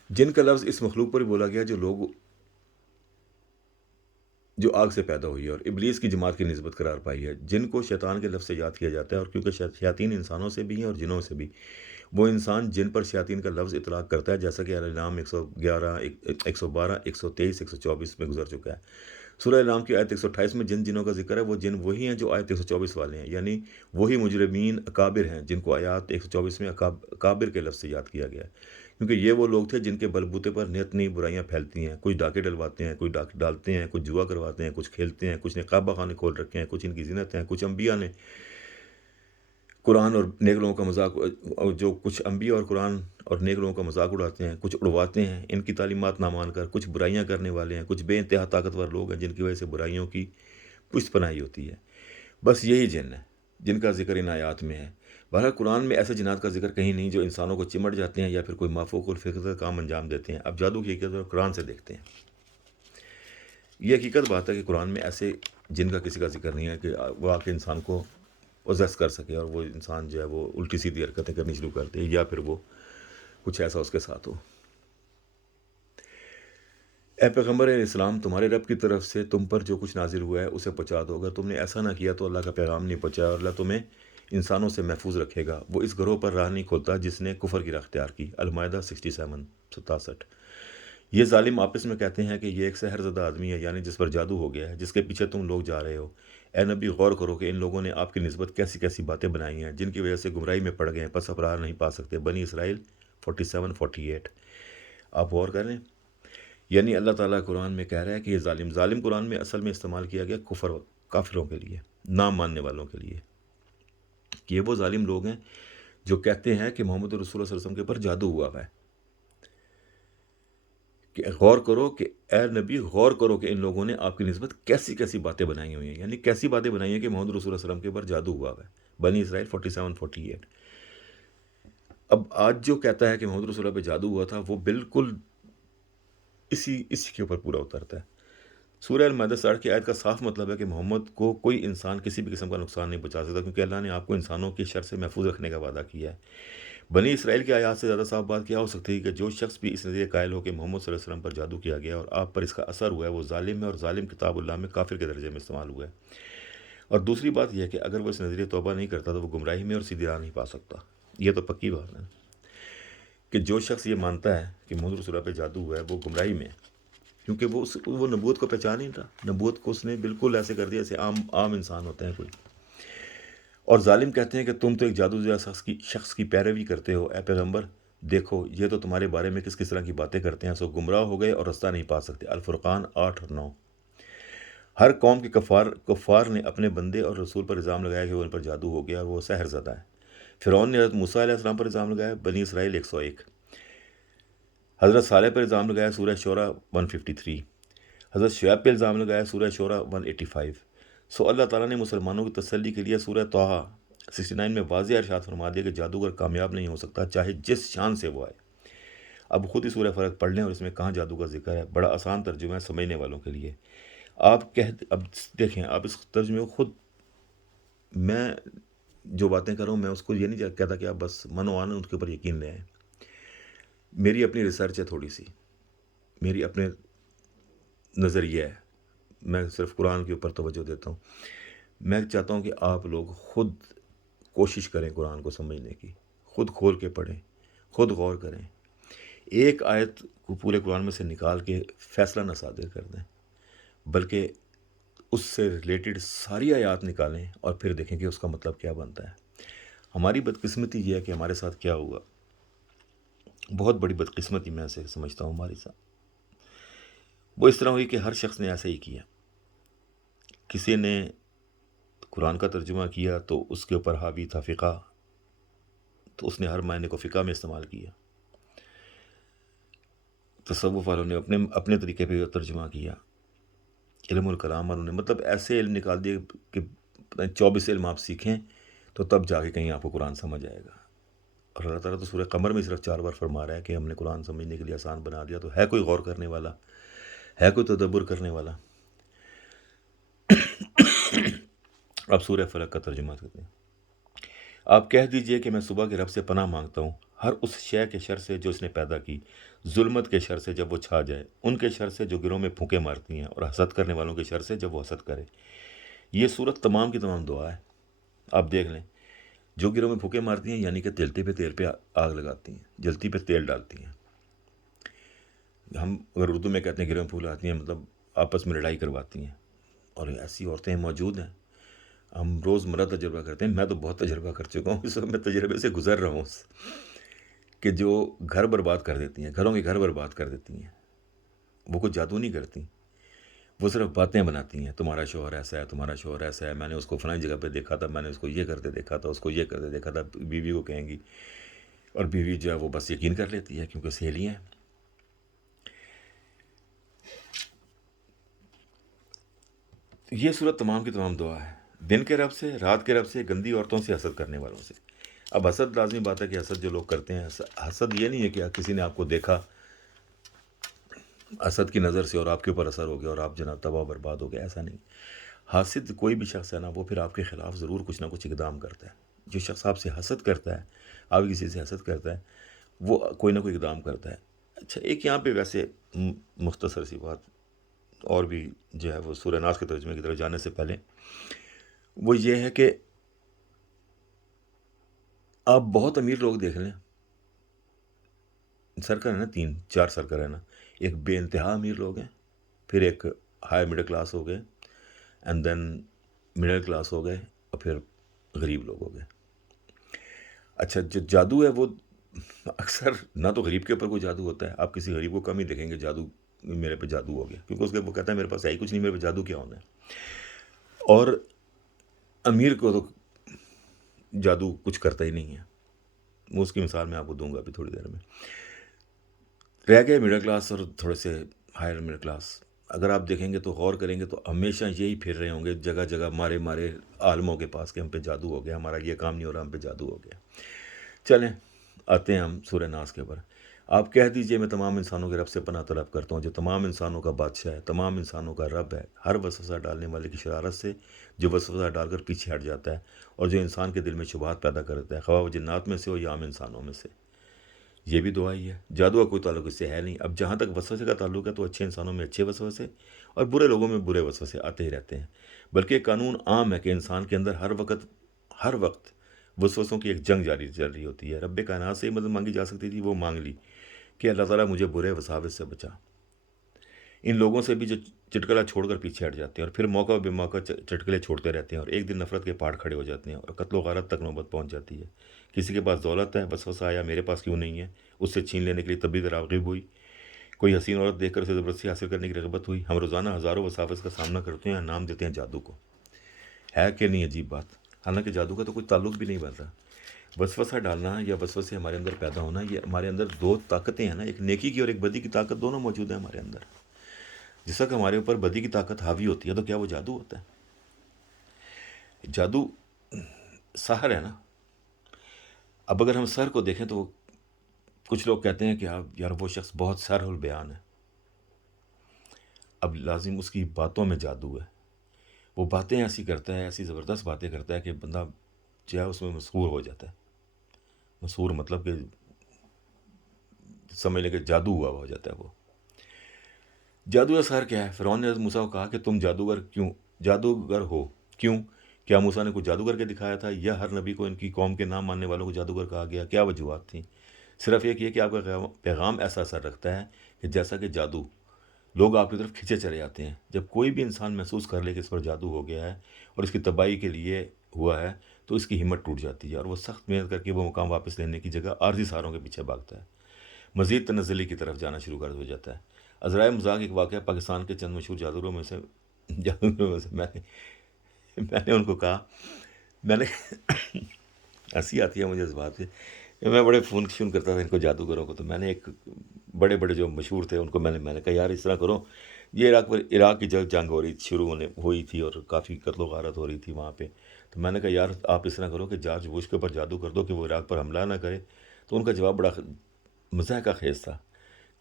جن کا لفظ اس مخلوق پر بھی بولا گیا جو آگ سے پیدا ہوئی ہے اور ابلیس کی جماعت کی نسبت قرار پائی ہے، جن کو شیطان کے لفظ سے یاد کیا جاتا ہے، اور کیونکہ شیاطین انسانوں سے بھی ہیں اور جنوں سے بھی، وہ انسان جن پر شیاطین کا لفظ اطلاق کرتا ہے، جیسا کہ الانعام 111 112 123 124 میں گزر چکا ہے۔ سورہ الانعام کی آیت 128 میں جن جنوں کا ذکر ہے، وہ جن وہی ہیں جو آیت 124 والے ہیں، یعنی وہی مجرمین اکابر ہیں جن کو آیات 124 میں اکابر کے لفظ سے یاد کیا گیا ہے، کیونکہ یہ وہ لوگ تھے جن کے بلبوتے پر نت نئی برائیاں پھیلتی ہیں، کچھ ڈاکے ڈلواتے ہیں، کچھ ڈاکے ڈالتے ہیں، کچھ جوا کرواتے ہیں، کچھ کھیلتے ہیں، کچھ نے قعبہ خانے کھول رکھے ہیں، کچھ ان کی زینت ہیں، کچھ انبیاء نے قرآن اور نیک لوگوں کا مذاق، جو کچھ انبیاء اور قرآن اور نیک لوگوں کا مذاق اڑاتے ہیں، کچھ اڑواتے ہیں ان کی تعلیمات نہ مان کر، کچھ برائیاں کرنے والے ہیں، کچھ بے انتہا طاقتور لوگ ہیں جن کی وجہ سے برائیوں کی پشت پناہی ہوتی ہے۔ بس یہی جن ہے جن کا ذکر ان آیات میں ہے۔ بہرحال قرآن میں ایسے جنات کا ذکر کہیں نہیں جو انسانوں کو چمٹ جاتے ہیں یا پھر کوئی مافوق الفطرت کام انجام دیتے ہیں۔ اب جادو کی حقیقت قرآن سے دیکھتے ہیں۔ یہ حقیقت بات ہے کہ قرآن میں ایسے جن کا کسی کا ذکر نہیں ہے کہ وہ آ کے انسان کو پوزیس کر سکے اور وہ انسان جو ہے وہ الٹی سیدھی حرکتیں کرنی شروع کر دے یا پھر وہ کچھ ایسا اس کے ساتھ ہو۔ اے پیغمبر علیہ السلام، تمہارے رب کی طرف سے تم پر جو کچھ نازل ہوا ہے اسے پہنچا دو۔ اگر تم نے ایسا نہ کیا تو اللہ کا پیغام نہیں پہنچایا اور اللہ تمہیں انسانوں سے محفوظ رکھے گا۔ وہ اس گروہ پر راہ نہیں کھولتا جس نے کفر کی راہ اختیار کی۔ المائدہ 67۔ یہ ظالم آپس میں کہتے ہیں کہ یہ ایک سحر زدہ آدمی ہے، یعنی جس پر جادو ہو گیا ہے، جس کے پیچھے تم لوگ جا رہے ہو۔ اے نبی، غور کرو کہ ان لوگوں نے آپ کی نسبت کیسی کیسی باتیں بنائی ہیں جن کی وجہ سے گمراہی میں پڑ گئے ہیں، پس اب راہ نہیں پا سکتے۔ بنی اسرائیل 47-48۔ آپ غور کریں، یعنی اللہ تعالیٰ قرآن میں کہہ رہا ہے کہ یہ ظالم قرآن میں اصل میں استعمال کیا گیا کافروں کے لیے، نام ماننے والوں کے لیے، کہ یہ وہ ظالم لوگ ہیں جو کہتے ہیں کہ محمد رسول اللہ صلی اللہ علیہ وسلم کے پر جادو ہوا ہے۔ کہ غور کرو کہ اے نبی، غور کرو کہ ان لوگوں نے آپ کی نسبت کیسی کیسی باتیں بنائی ہوئی ہیں، یعنی کیسی باتیں بنائی ہیں کہ محمد رسول اللہ صلی اللہ علیہ وسلم کے پر جادو ہوا ہے۔ بنی اسرائیل 47-48۔ اب آج جو کہتا ہے کہ محمد رسول اللہ پہ جادو ہوا تھا، وہ بالکل اسی کے اوپر پورا اترتا ہے۔ سورہ المائدہ 60 کی آیت کا صاف مطلب ہے کہ محمد کو کوئی انسان کسی بھی قسم کا نقصان نہیں پہنچا سکتا، کیونکہ اللہ نے آپ کو انسانوں کی شر سے محفوظ رکھنے کا وعدہ کیا ہے۔ بنی اسرائیل کی آیات سے زیادہ صاف بات کیا ہو سکتی ہے کہ جو شخص بھی اس نظریے قائل ہو کہ محمد صلی اللہ علیہ وسلم پر جادو کیا گیا اور آپ پر اس کا اثر ہوا ہے، وہ ظالم ہے، اور ظالم کتاب اللہ میں کافر کے درجے میں استعمال ہوا ہے۔ اور دوسری بات یہ ہے کہ اگر وہ اس نظریے توبہ نہیں کرتا تو وہ گمراہی میں اور سیدھی راہ نہیں پا سکتا۔ یہ تو پکی بات ہے کہ جو شخص یہ مانتا ہے کہ محمد رسول اللہ پہ جادو ہوا ہے، وہ گمراہی میں ہے، کیونکہ وہ نبوت کو پہچان نہیں تھا۔ نبوت کو اس نے بالکل ایسے کر دیا جیسے عام انسان ہوتے ہیں کوئی۔ اور ظالم کہتے ہیں کہ تم تو ایک جادو زدہ شخص کی پیروی کرتے ہو۔ اے پیغمبر، دیکھو یہ تو تمہارے بارے میں کس طرح کی باتیں کرتے ہیں، سو گمراہ ہو گئے اور رستہ نہیں پا سکتے۔ الفرقان 8 اور 9۔ ہر قوم کے کفار نے اپنے بندے اور رسول پر الزام لگایا کہ وہ ان پر جادو ہو گیا اور وہ سحر زدہ ہے۔ فرعون نے حضرت موسیٰ علیہ السلام پر الزام لگایا، بنی اسرائیل 101۔ حضرت صالح پر الزام لگایا، سورہ شعراء 153۔ حضرت شعیب پہ الزام لگایا، سورہ شعراء 185۔ سو اللہ تعالیٰ نے مسلمانوں کی تسلی کے لیے سورہ طٰہٰ 69 میں واضح ارشاد فرما دیا کہ جادوگر کامیاب نہیں ہو سکتا، چاہے جس شان سے وہ آئے۔ اب خود ہی سورہ فرق پڑھ لیں اور اس میں کہاں جادو کا ذکر ہے۔ بڑا آسان ترجمہ ہے سمجھنے والوں کے لیے۔ اب دیکھیں، آپ اس ترجمے کو خود، میں جو باتیں کر رہا ہوں میں اس کو یہ نہیں کہتا کہ آپ بس منوان ان کے اوپر یقین لے آئیں۔ میری اپنی ریسرچ ہے، تھوڑی سی میری اپنے نظریہ ہے، میں صرف قرآن کے اوپر توجہ دیتا ہوں۔ میں چاہتا ہوں کہ آپ لوگ خود کوشش کریں قرآن کو سمجھنے کی، خود کھول کے پڑھیں، خود غور کریں، ایک آیت کو پورے قرآن میں سے نکال کے فیصلہ نہ صادر کر دیں، بلکہ اس سے ریلیٹڈ ساری آیات نکالیں اور پھر دیکھیں کہ اس کا مطلب کیا بنتا ہے۔ ہماری بدقسمتی یہ ہے کہ ہمارے ساتھ کیا ہوا، بہت بڑی بدقسمتی میں اسے سمجھتا ہوں ہمارے ساتھ، وہ اس طرح ہوئی کہ ہر شخص نے ایسا ہی کیا۔ کسی نے قرآن کا ترجمہ کیا تو اس کے اوپر حاوی تھا فقہ، تو اس نے ہر معنی کو فقہ میں استعمال کیا۔ تصوف والوں نے اپنے طریقے پہ ترجمہ کیا۔ علم الکلام والوں نے مطلب ایسے علم نکال دیے کہ 24 علم آپ سیکھیں تو تب جا کے کہیں آپ کو قرآن سمجھ آئے گا۔ اور اللہ تعالیٰ تو سورہ قمر میں صرف 4 بار فرما رہا ہے کہ ہم نے قرآن سمجھنے کے لیے آسان بنا دیا. تو ہے کوئی غور کرنے والا؟ ہے کوئی تدبر کرنے والا؟ اب سورہ فلق کا ترجمہ کرتے ہیں. آپ کہہ دیجئے کہ میں صبح کے رب سے پناہ مانگتا ہوں ہر اس شے کے شر سے جو اس نے پیدا کی، ظلمت کے شر سے جب وہ چھا جائے، ان کے شر سے جو گروہ میں پھونکے مارتی ہیں، اور حسد کرنے والوں کے شر سے جب وہ حسد کرے. یہ صورت تمام کی تمام دعا ہے. آپ دیکھ لیں، جو گروہ میں پھونکے مارتی ہیں یعنی کہ تیلتے پہ تیل پہ آگ لگاتی ہیں، جلتی پہ تیل ڈالتی ہیں. ہم اگر اردو میں کہتے ہیں گروہ میں پھول آتی ہیں، مطلب آپس میں لڑائی کرواتی ہیں. اور ایسی عورتیں موجود ہیں. ہم روز مرہ تجربہ کرتے ہیں. میں تو بہت تجربہ کر چکا ہوں، اس وقت میں تجربے سے گزر رہا ہوں کہ جو گھر برباد کر دیتی ہیں، گھروں کے گھر برباد کر دیتی ہیں. وہ کوئی جادو نہیں کرتی، وہ صرف باتیں بناتی ہیں. تمہارا شوہر ایسا ہے، تمہارا شوہر ایسا ہے، میں نے اس کو فلاں جگہ پہ دیکھا تھا، میں نے اس کو یہ کرتے دیکھا تھا، اس کو یہ کرتے دیکھا تھا. بیوی کو کہیں گی، اور بیوی جو ہے وہ بس یقین کر لیتی ہے کیونکہ سہیلیاں ہیں. یہ صورت تمام کی تمام دعا ہے. دن کے رب سے، رات کے رب سے، گندی عورتوں سے، حسد کرنے والوں سے. اب حسد لازمی بات ہے کہ حسد جو لوگ کرتے ہیں، حسد یہ نہیں ہے کہ کسی نے آپ کو دیکھا حسد کی نظر سے اور آپ کے اوپر اثر ہو گیا اور آپ جناب تباہ و برباد ہو گیا. ایسا نہیں. حاسد کوئی بھی شخص ہے نا، وہ پھر آپ کے خلاف ضرور کچھ نہ کچھ اقدام کرتا ہے. جو شخص آپ سے حسد کرتا ہے، آپ کسی سے حسد کرتا ہے، وہ کوئی نہ کوئی اقدام کرتا ہے. اچھا، ایک یہاں پہ ویسے مختصر سی بات اور بھی جو ہے وہ سورہ ناس کے ترجمے کی طرف جانے سے پہلے، وہ یہ ہے کہ آپ بہت امیر لوگ دیکھ لیں، سرکل ہے نا، 3 4 سرکل ہے نا. ایک بے انتہا امیر لوگ ہیں، پھر ایک ہائی مڈل کلاس ہو گئے، اینڈ دین مڈل کلاس ہو گئے، اور پھر غریب لوگ ہو گئے. اچھا، جو جادو ہے وہ اکثر نہ تو غریب کے اوپر کوئی جادو ہوتا ہے. آپ کسی غریب کو کم ہی دیکھیں گے جادو میرے پہ جادو ہو گیا، کیونکہ اس کے وہ کہتا ہے میرے پاس ہے ہی کچھ نہیں، میرے پہ جادو کیا ہونا ہے. اور امیر کو تو جادو کچھ کرتا ہی نہیں ہے. وہ اس کی مثال میں آپ کو دوں گا ابھی تھوڑی دیر میں. رہ گئے مڈل کلاس اور تھوڑے سے ہائر مڈل کلاس. اگر آپ دیکھیں گے تو غور کریں گے تو ہمیشہ یہی پھر رہے ہوں گے جگہ جگہ مارے مارے عالموں کے پاس کہ ہم پہ جادو ہو گیا، ہمارا یہ کام نہیں ہو رہا، ہم پہ جادو ہو گیا. چلیں آتے ہیں ہم سورہ ناس کے اوپر. آپ کہہ دیجئے میں تمام انسانوں کے رب سے پناہ طلب کرتا ہوں جو تمام انسانوں کا بادشاہ ہے، تمام انسانوں کا رب ہے، ہر وسوسہ ڈالنے والے کی شرارت سے، جو وسوسہ ڈال کر پیچھے ہٹ جاتا ہے، اور جو انسان کے دل میں شبہات پیدا کرتا ہے، خواہ وہ جنات میں سے ہو یا عام انسانوں میں سے. یہ بھی دعا ہی ہے. جادو کا کوئی تعلق اس سے ہے نہیں. اب جہاں تک وسوسے کا تعلق ہے تو اچھے انسانوں میں اچھے وسوسے اور برے لوگوں میں برے وسوسے آتے ہی رہتے ہیں. بلکہ ایک قانون عام ہے کہ انسان کے اندر ہر وقت وسوسوں کی ایک جنگ جاری چل رہی ہوتی ہے. رب کائنات سے ہی مدد مانگی جا سکتی تھی، وہ مانگ لی کہ اللہ تعالیٰ مجھے برے وساوس سے بچا. ان لوگوں سے بھی جو چٹکلا چھوڑ کر پیچھے ہٹ جاتے ہیں اور پھر موقع بے موقع چٹکلے چھوڑتے رہتے ہیں، اور ایک دن نفرت کے پہاڑ کھڑے ہو جاتے ہیں اور قتل و غارت تک نوبت پہنچ جاتی ہے. کسی کے پاس دولت ہے، وسوسہ آیا میرے پاس کیوں نہیں ہے، اس سے چھین لینے کے لیے طبی تراغیب ہوئی. کوئی حسین عورت دیکھ کر اسے زبردستی حاصل کرنے کی رغبت ہوئی. ہم روزانہ ہزاروں وساوس کا سامنا کرتے ہیں، نام دیتے ہیں جادو کو. ہے کہ نہیں عجیب بات؟ حالانکہ جادو کا تو کوئی تعلق بھی نہیں بنتا. وسوسہ ڈالنا یا وسوسے ہمارے اندر پیدا ہونا، یہ ہمارے اندر دو طاقتیں ہیں نا، ایک نیکی کی اور ایک بدی کی طاقت، دونوں موجود ہیں ہمارے اندر. جس وقت ہمارے اوپر بدی کی طاقت حاوی ہوتی ہے تو کیا وہ جادو ہوتا ہے؟ جادو سحر ہے نا. اب اگر ہم سحر کو دیکھیں تو کچھ لوگ کہتے ہیں کہ یار وہ شخص بہت سحر البیان ہے. اب لازم اس کی باتوں میں جادو ہے. وہ باتیں ایسی کرتا ہے، ایسی زبردست باتیں کرتا ہے کہ بندہ جو ہے اس میں مسحور ہو جاتا ہے. مسحور مطلب کہ سمجھ لیں کہ جادو ہوا ہو جاتا ہے وہ. جادو سحر کیا ہے؟ فرعون نے حضرت موسیٰ کو کہا کہ تم جادوگر ہو کیوں؟ کیا موسیٰ نے کچھ جادو کر کے دکھایا تھا، یا ہر نبی کو ان کی قوم کے نام ماننے والوں کو جادوگر کہا گیا؟ کیا وجوہات تھیں؟ صرف ایک یہ کہ آپ کا پیغام ایسا اثر رکھتا ہے کہ جیسا کہ جادو لوگ آپ کی طرف کھینچے چلے جاتے ہیں. جب کوئی بھی انسان محسوس کر لے کہ اس پر جادو ہو گیا ہے اور اس کی تباہی کے لیے ہوا ہے تو اس کی ہمت ٹوٹ جاتی ہے اور وہ سخت محنت کر کے وہ مقام واپس لینے کی جگہ عارضی سہاروں کے پیچھے بھاگتا ہے، مزید تنزلی کی طرف جانا شروع کر ہو جاتا ہے. عذرائے مذاق ایک واقعہ پاکستان کے چند مشہور جادوگروں میں سے میں نے ان کو کہا، میں نے ہنسی آتی ہے مجھے اس بات پہ. میں بڑے فون کرتا تھا ان کو جادوگروں کو. تو میں نے ایک بڑے بڑے جو مشہور تھے ان کو میں نے کہا یار اس طرح کرو یہ عراق کی جنگ ہو رہی ہوئی تھی اور کافی قتل و غارت ہو رہی تھی وہاں پہ. تو میں نے کہا یار آپ اس طرح کرو کہ جارج بش کے اوپر جادو کر دو کہ وہ عراق پر حملہ نہ کرے. تو ان کا جواب بڑا مزاح کا خیز تھا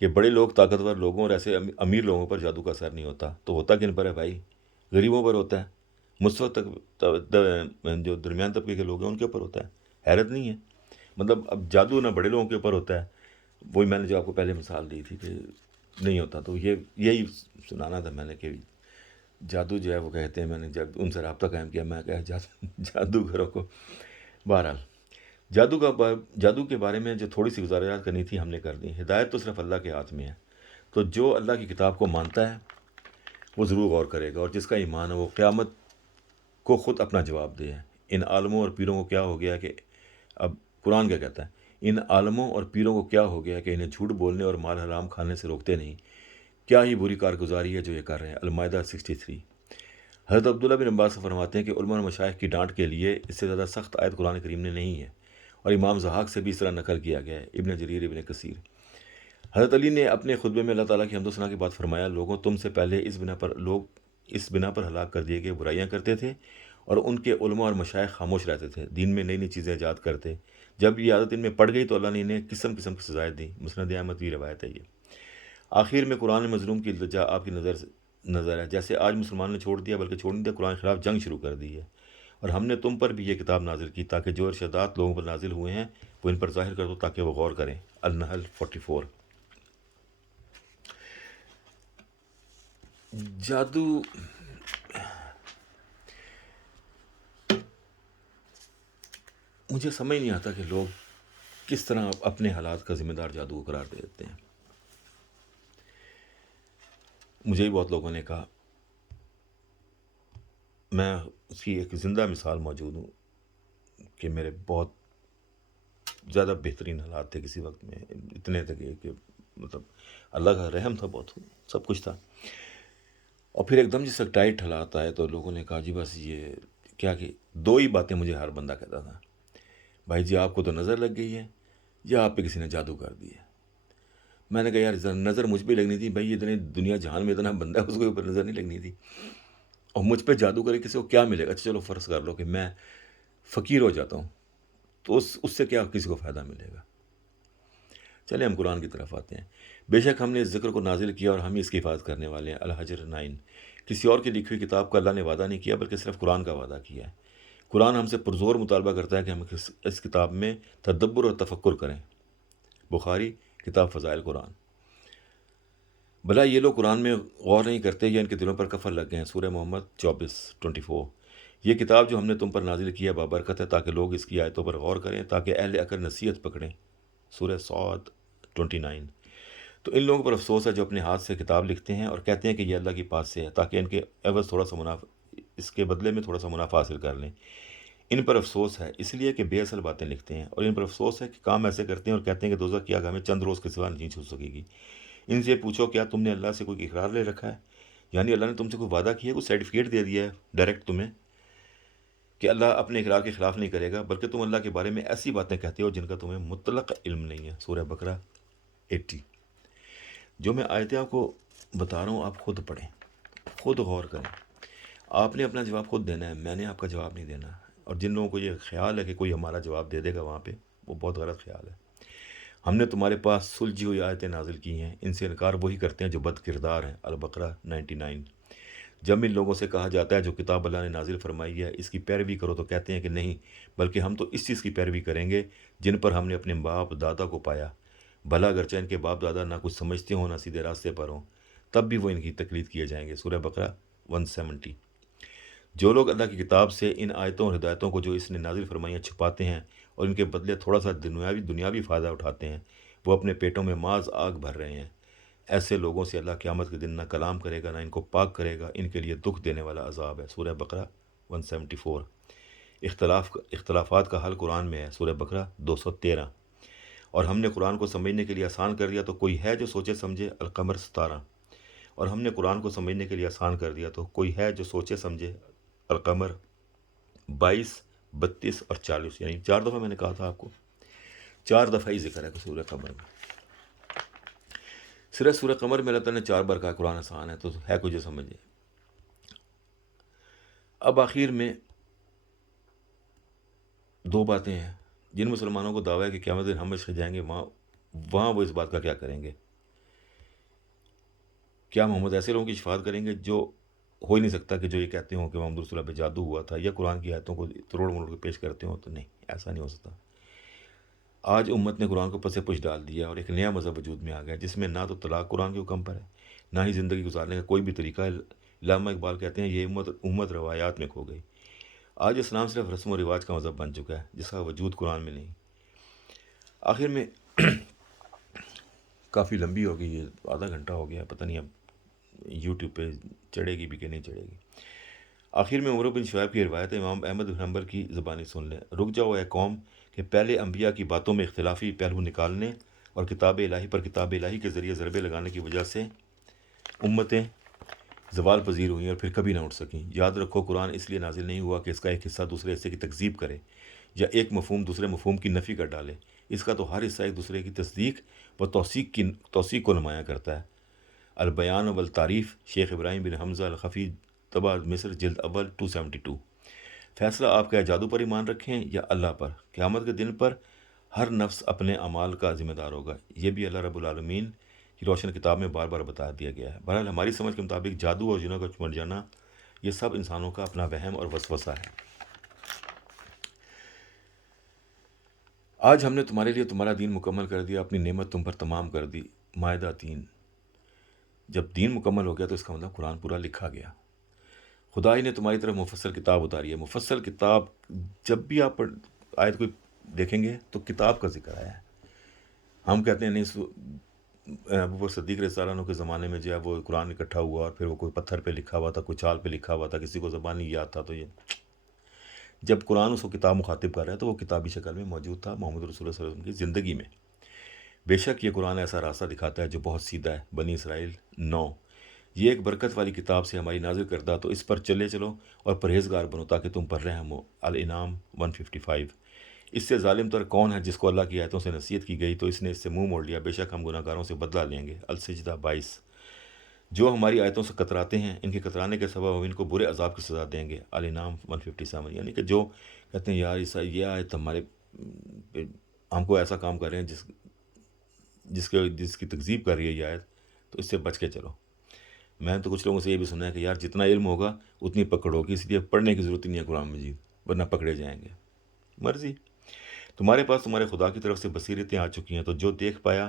کہ بڑے لوگ طاقتور لوگوں اور ایسے امیر لوگوں پر جادو کا اثر نہیں ہوتا تو ہوتا کن پر ہے بھائی؟ غریبوں پر ہوتا ہے، مستوی جو درمیان طبقے کے لوگ ہیں ان کے اوپر ہوتا ہے. حیرت نہیں ہے؟ مطلب اب جادو نہ بڑے لوگوں کے اوپر ہوتا ہے. وہی میں نے جو آپ کو پہلے مثال دی تھی کہ نہیں ہوتا. تو یہی سنانا تھا میں نے کہ جادو جو ہے وہ کہتے ہیں. میں نے جب ان سے رابطہ قائم کیا میں کہا جادوگروں کو. بہرحال جادو کے بارے میں جو تھوڑی سی گزارشات کرنی تھی ہم نے کر دی. ہدایت تو صرف اللہ کے ہاتھ میں ہے. تو جو اللہ کی کتاب کو مانتا ہے وہ ضرور غور کرے گا، اور جس کا ایمان ہے وہ قیامت کو خود اپنا جواب دے. ان عالموں اور پیروں کو کیا ہو گیا کہ اب قرآن کیا کہتا ہے؟ ان عالموں اور پیروں کو کیا ہو گیا کہ انہیں جھوٹ بولنے اور مال حرام کھانے سے روکتے نہیں. کیا ہی بری کارگزاری ہے جو یہ کر رہے ہیں. المائدہ 63. حضرت عبداللہ بن عباس سے فرماتے ہیں کہ علماء اور مشائخ کی ڈانٹ کے لیے اس سے زیادہ سخت آیت قرآن کریم نے نہیں ہے، اور امام ضحاک سے بھی اس طرح نقل کیا گیا ہے. ابن جریر، ابن کثیر. حضرت علی نے اپنے خطبے میں اللہ تعالیٰ کی حمد و ثنا کے بعد فرمایا، لوگوں تم سے پہلے اس بنا پر ہلاک کر دیے گئے برائیاں کرتے تھے اور ان کے علماء اور مشائخ خاموش رہتے تھے، دین میں نئی نئی چیزیں ایجاد کرتے. جب یہ عادت ان میں پڑ گئی تو اللہ نے انہیں قسم قسم کی سزائیں دیں. مسند احمد کی روایت ہے یہ. آخر میں قرآن مظلوم کی التجا آپ کی نظر ہے. جیسے آج مسلمان نے چھوڑ دیا، بلکہ چھوڑ نہیں دیا، قرآن کے خلاف جنگ شروع کر دی ہے. اور ہم نے تم پر بھی یہ کتاب نازل کی تاکہ جو ارشادات لوگوں پر نازل ہوئے ہیں وہ ان پر ظاہر کر دو تاکہ وہ غور کریں. النحل 44. جادو مجھے سمجھ نہیں آتا کہ لوگ کس طرح اپنے حالات کا ذمہ دار جادو کو قرار دے دیتے ہیں. مجھے بھی بہت لوگوں نے کہا، میں اس کی ایک زندہ مثال موجود ہوں کہ میرے بہت زیادہ بہترین حالات تھے کسی وقت میں، اتنے تھے کہ مطلب اللہ کا رحم تھا، بہت سب کچھ تھا. اور پھر ایک دم جیسا ٹائٹ حالات آئے تو لوگوں نے کہا جی بس یہ کیا کہ دو ہی باتیں مجھے ہر بندہ کہتا تھا، بھائی جی آپ کو تو نظر لگ گئی ہے یا آپ پہ کسی نے جادو کر دی ہے. میں نے کہا یار نظر مجھ پہ لگنی تھی بھائی، اتنے دنیا جہان میں اتنا بندہ ہے اس کے اوپر نظر نہیں لگنی تھی. اور مجھ پہ جادو کرے کسی کو کیا ملے گا؟ چلو فرض کر لو کہ میں فقیر ہو جاتا ہوں تو اس سے کیا کسی کو فائدہ ملے گا؟ چلیں ہم قرآن کی طرف آتے ہیں. بے شک ہم نے اس ذکر کو نازل کیا اور ہم ہی اس کی حفاظت کرنے والے ہیں. الحجر 9. کسی اور کی لکھی ہوئی کتاب کا اللہ نے وعدہ نہیں کیا بلکہ صرف قرآن کا وعدہ کیا ہے. قرآن ہم سے پرزور مطالبہ کرتا ہے کہ ہم اس کتاب میں تدبر اور تفکر کریں. بخاری کتاب فضائل قرآن. بھلا یہ لوگ قرآن میں غور نہیں کرتے یا ان کے دلوں پر کفر لگ گئے ہیں. سورہ محمد 24. یہ کتاب جو ہم نے تم پر نازل کی ہے بابرکت ہے تاکہ لوگ اس کی آیتوں پر غور کریں، تاکہ اہل عقل نصیحت پکڑیں. سورہ صاد 29. تو ان لوگوں پر افسوس ہے جو اپنے ہاتھ سے کتاب لکھتے ہیں اور کہتے ہیں کہ یہ اللہ کے پاس سے ہے تاکہ ان کے عوض تھوڑا سا اس کے بدلے میں تھوڑا سا منافع حاصل کر لیں. ان پر افسوس ہے اس لیے کہ بے اصل باتیں لکھتے ہیں، اور ان پر افسوس ہے کہ کام ایسے کرتے ہیں اور کہتے ہیں کہ دوزخ کی آگ ہمیں چند روز کے سوا نہیں چھو سکے گی. ان سے پوچھو کیا تم نے اللہ سے کوئی اقرار لے رکھا ہے؟ یعنی اللہ نے تم سے کوئی وعدہ کیا ہے، کوئی سرٹیفکیٹ دے دیا ہے ڈائریکٹ تمہیں کہ اللہ اپنے اقرار کے خلاف نہیں کرے گا، بلکہ تم اللہ کے بارے میں ایسی باتیں کہتے ہو جن کا تمہیں مطلق علم نہیں ہے. سورہ بقرہ 80. جو میں آیتیں آپ کو بتا رہا ہوں آپ خود پڑھیں، خود غور کریں. آپ نے اپنا جواب خود دینا ہے، میں نے آپ کا جواب نہیں دینا. اور جن لوگوں کو یہ خیال ہے کہ کوئی ہمارا جواب دے دے گا وہاں پہ، وہ بہت غلط خیال ہے. ہم نے تمہارے پاس سلجھی ہوئی آیتیں نازل کی ہیں، ان سے انکار وہی کرتے ہیں جو بد کردار ہیں. البقرہ 99. جب ان لوگوں سے کہا جاتا ہے جو کتاب اللہ نے نازل فرمائی ہے اس کی پیروی کرو تو کہتے ہیں کہ نہیں، بلکہ ہم تو اس چیز کی پیروی کریں گے جن پر ہم نے اپنے باپ دادا کو پایا. بھلا اگرچہ ان کے باپ دادا نہ کچھ سمجھتے ہوں نہ سیدھے راستے پر ہوں، تب بھی وہ ان کی تقلید کیے جائیں گے. سورہ بقرہ 170. جو لوگ اللہ کی کتاب سے ان آیتوں اور ہدایتوں کو جو اس نے نازل فرمائیاں چھپاتے ہیں اور ان کے بدلے تھوڑا سا دنیاوی فائدہ اٹھاتے ہیں، وہ اپنے پیٹوں میں معاذ آگ بھر رہے ہیں. ایسے لوگوں سے اللہ قیامت کے دن نہ کلام کرے گا نہ ان کو پاک کرے گا، ان کے لیے دکھ دینے والا عذاب ہے. سورہ بقرہ 174. اختلافات کا حل قرآن میں ہے. سورہ بقرہ 213. اور ہم نے قرآن کو سمجھنے کے لیے آسان کر دیا تو کوئی ہے جو سوچے سمجھے. القمر 17. اور ہم نے قرآن کو سمجھنے کے لیے آسان کر دیا تو کوئی ہے جو سوچے سمجھے. القمر 22، 32 اور 40. یعنی 4 دفعہ میں نے کہا تھا آپ کو، 4 دفعہ ہی ذکر ہے سورہ قمر میں. صرف سورہ قمر میں اللہ تعالیٰ نے 4 بار کہا قرآن آسان ہے، تو ہے کچھ جو سمجھے۔ اب آخر میں 2 باتیں ہیں جن مسلمانوں کو دعویٰ ہے کہ قیامت دن ہم مشرق جائیں گے، وہاں وہ اس بات کا کیا کریں گے؟ کیا محمد ایسے لوگوں کی شفاعت کریں گے جو ہو ہی نہیں سکتا کہ جو یہ کہتے ہوں کہ محمد رسول اللہ پہ جادو ہوا تھا، یا قرآن کی آیتوں کو تروڑ مروڑ کے پیش کرتے ہوں؟ تو نہیں، ایسا نہیں ہو سکتا۔ آج امت نے قرآن کو پس پش ڈال دیا اور ایک نیا مذہب وجود میں آ گیا جس میں نہ تو طلاق قرآن کے حکم پر ہے، نہ ہی زندگی گزارنے کا کوئی بھی طریقہ ہے۔ علامہ اقبال کہتے ہیں یہ امت روایات میں کھو گئی۔ آج اسلام صرف رسم و رواج کا مذہب بن چکا ہے جس کا وجود قرآن میں نہیں۔ آخر میں کافی لمبی ہو گئی، یہ آدھا گھنٹہ ہو گیا، پتہ نہیں اب یوٹیوب پہ چڑھے گی بھی کہ نہیں چڑھے گی۔ آخر میں عمر بن شعیب کی روایت امام احمد بن حنبل کی زبانی سن لیں۔ رک جاؤ اے قوم کہ پہلے انبیاء کی باتوں میں اختلافی پہلو نکالنے اور کتاب الہی پر کتاب الہی کے ذریعے ضربے لگانے کی وجہ سے امتیں زوال پذیر ہوئیں اور پھر کبھی نہ اٹھ سکیں۔ یاد رکھو قرآن اس لیے نازل نہیں ہوا کہ اس کا ایک حصہ دوسرے حصے کی تکذیب کرے یا ایک مفہوم دوسرے مفہوم کی نفی کر ڈالے۔ اس کا تو ہر حصہ ایک دوسرے کی تصدیق و توثیق کو نمایاں کرتا ہے۔ البیان والتعریف، شیخ ابراہیم بن حمزہ الخفی، طبع مصر، جلد اول 272۔ فیصلہ آپ کا جادو پر ایمان رکھیں یا اللہ پر۔ قیامت کے دن پر ہر نفس اپنے اعمال کا ذمہ دار ہوگا، یہ بھی اللہ رب العالمین کی روشن کتاب میں بار بار بتا دیا گیا ہے۔ بہرحال ہماری سمجھ کے مطابق جادو اور جنوں کا چمٹ جانا یہ سب انسانوں کا اپنا وہم اور وسوسہ ہے۔ آج ہم نے تمہارے لیے تمہارا دین مکمل کر دیا، اپنی نعمت تم پر تمام کر دی۔ مائدہ 3۔ جب دین مکمل ہو گیا تو اس کا مطلب قرآن پورا لکھا گیا۔ خدا ہی نے تمہاری طرف مفصل کتاب اتاری ہے۔ مفصل کتاب، جب بھی آپ آیت کو دیکھیں گے تو کتاب کا ذکر آیا ہے۔ ہم کہتے ہیں نہیں، ابو بکر صدیق رضی اللہ عنہ کے زمانے میں جو ہے وہ قرآن اکٹھا ہوا اور پھر وہ کوئی پتھر پہ لکھا ہوا تھا، کوئی چال پہ لکھا ہوا تھا، کسی کو زبانی یاد تھا۔ تو یہ جب قرآن اس کو کتاب مخاطب کر رہا ہے تو وہ کتابی شکل میں موجود تھا محمد رسول اللہ صلی اللہ علیہ وسلم کی زندگی میں۔ بے شک یہ قرآن ایسا راستہ دکھاتا ہے جو بہت سیدھا ہے۔ بنی اسرائیل 9۔ یہ ایک برکت والی کتاب سے ہماری نازل کردہ، تو اس پر چلے چلو اور پرہیزگار بنو تاکہ تم پر رحم ہو۔ الانعام 155۔ اس سے ظالم تر کون ہے جس کو اللہ کی آیتوں سے نصیحت کی گئی تو اس نے اس سے منہ موڑ لیا، بے شک ہم گناہ گاروں سے بدلہ لیں گے۔ السجدہ 22۔ جو ہماری آیتوں سے کتراتے ہیں ان کے کترانے کے سبب ہم ان کو برے عذاب کی سزا دیں گے۔ الانعام 157۔ یعنی کہ جو کہتے ہیں یار یہ آیت ہمارے ہم کو ایسا کام کر رہے ہیں جس کی تکذیب کر رہی ہے یہ آیت، تو اس سے بچ کے چلو۔ میں تو کچھ لوگوں سے یہ بھی سنا ہے کہ یار جتنا علم ہوگا اتنی پکڑ ہوگی، اس لیے پڑھنے کی ضرورت نہیں ہے قرآن مجید، ورنہ پکڑے جائیں گے۔ مرضی تمہارے پاس تمہارے خدا کی طرف سے بصیرتیں آ چکی ہیں، تو جو دیکھ پایا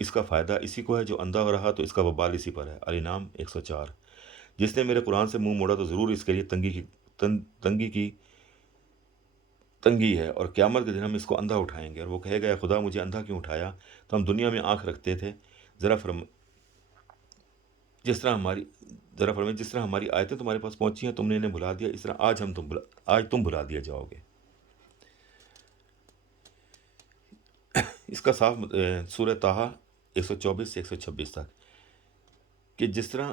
اس کا فائدہ اسی کو ہے، جو اندھا ہو رہا تو اس کا وبال اسی پر ہے۔ الانعام 104۔ جس نے میرے قرآن سے منہ موڑا تو ضرور اس کے لیے تنگی ہے، اور قیامت کے دن ہم اس کو اندھا اٹھائیں گے، اور وہ کہے گا اے خدا مجھے اندھا کیوں اٹھایا، تو ہم دنیا میں آنکھ رکھتے تھے۔ جس طرح ہماری آیتیں تمہارے پاس پہنچی ہیں تم نے انہیں بھلا دیا، اس طرح آج تم بھلا دیا جاؤ گے۔ اس کا صاف سورہ طٰہٰ 124 سے 126 تک کہ جس طرح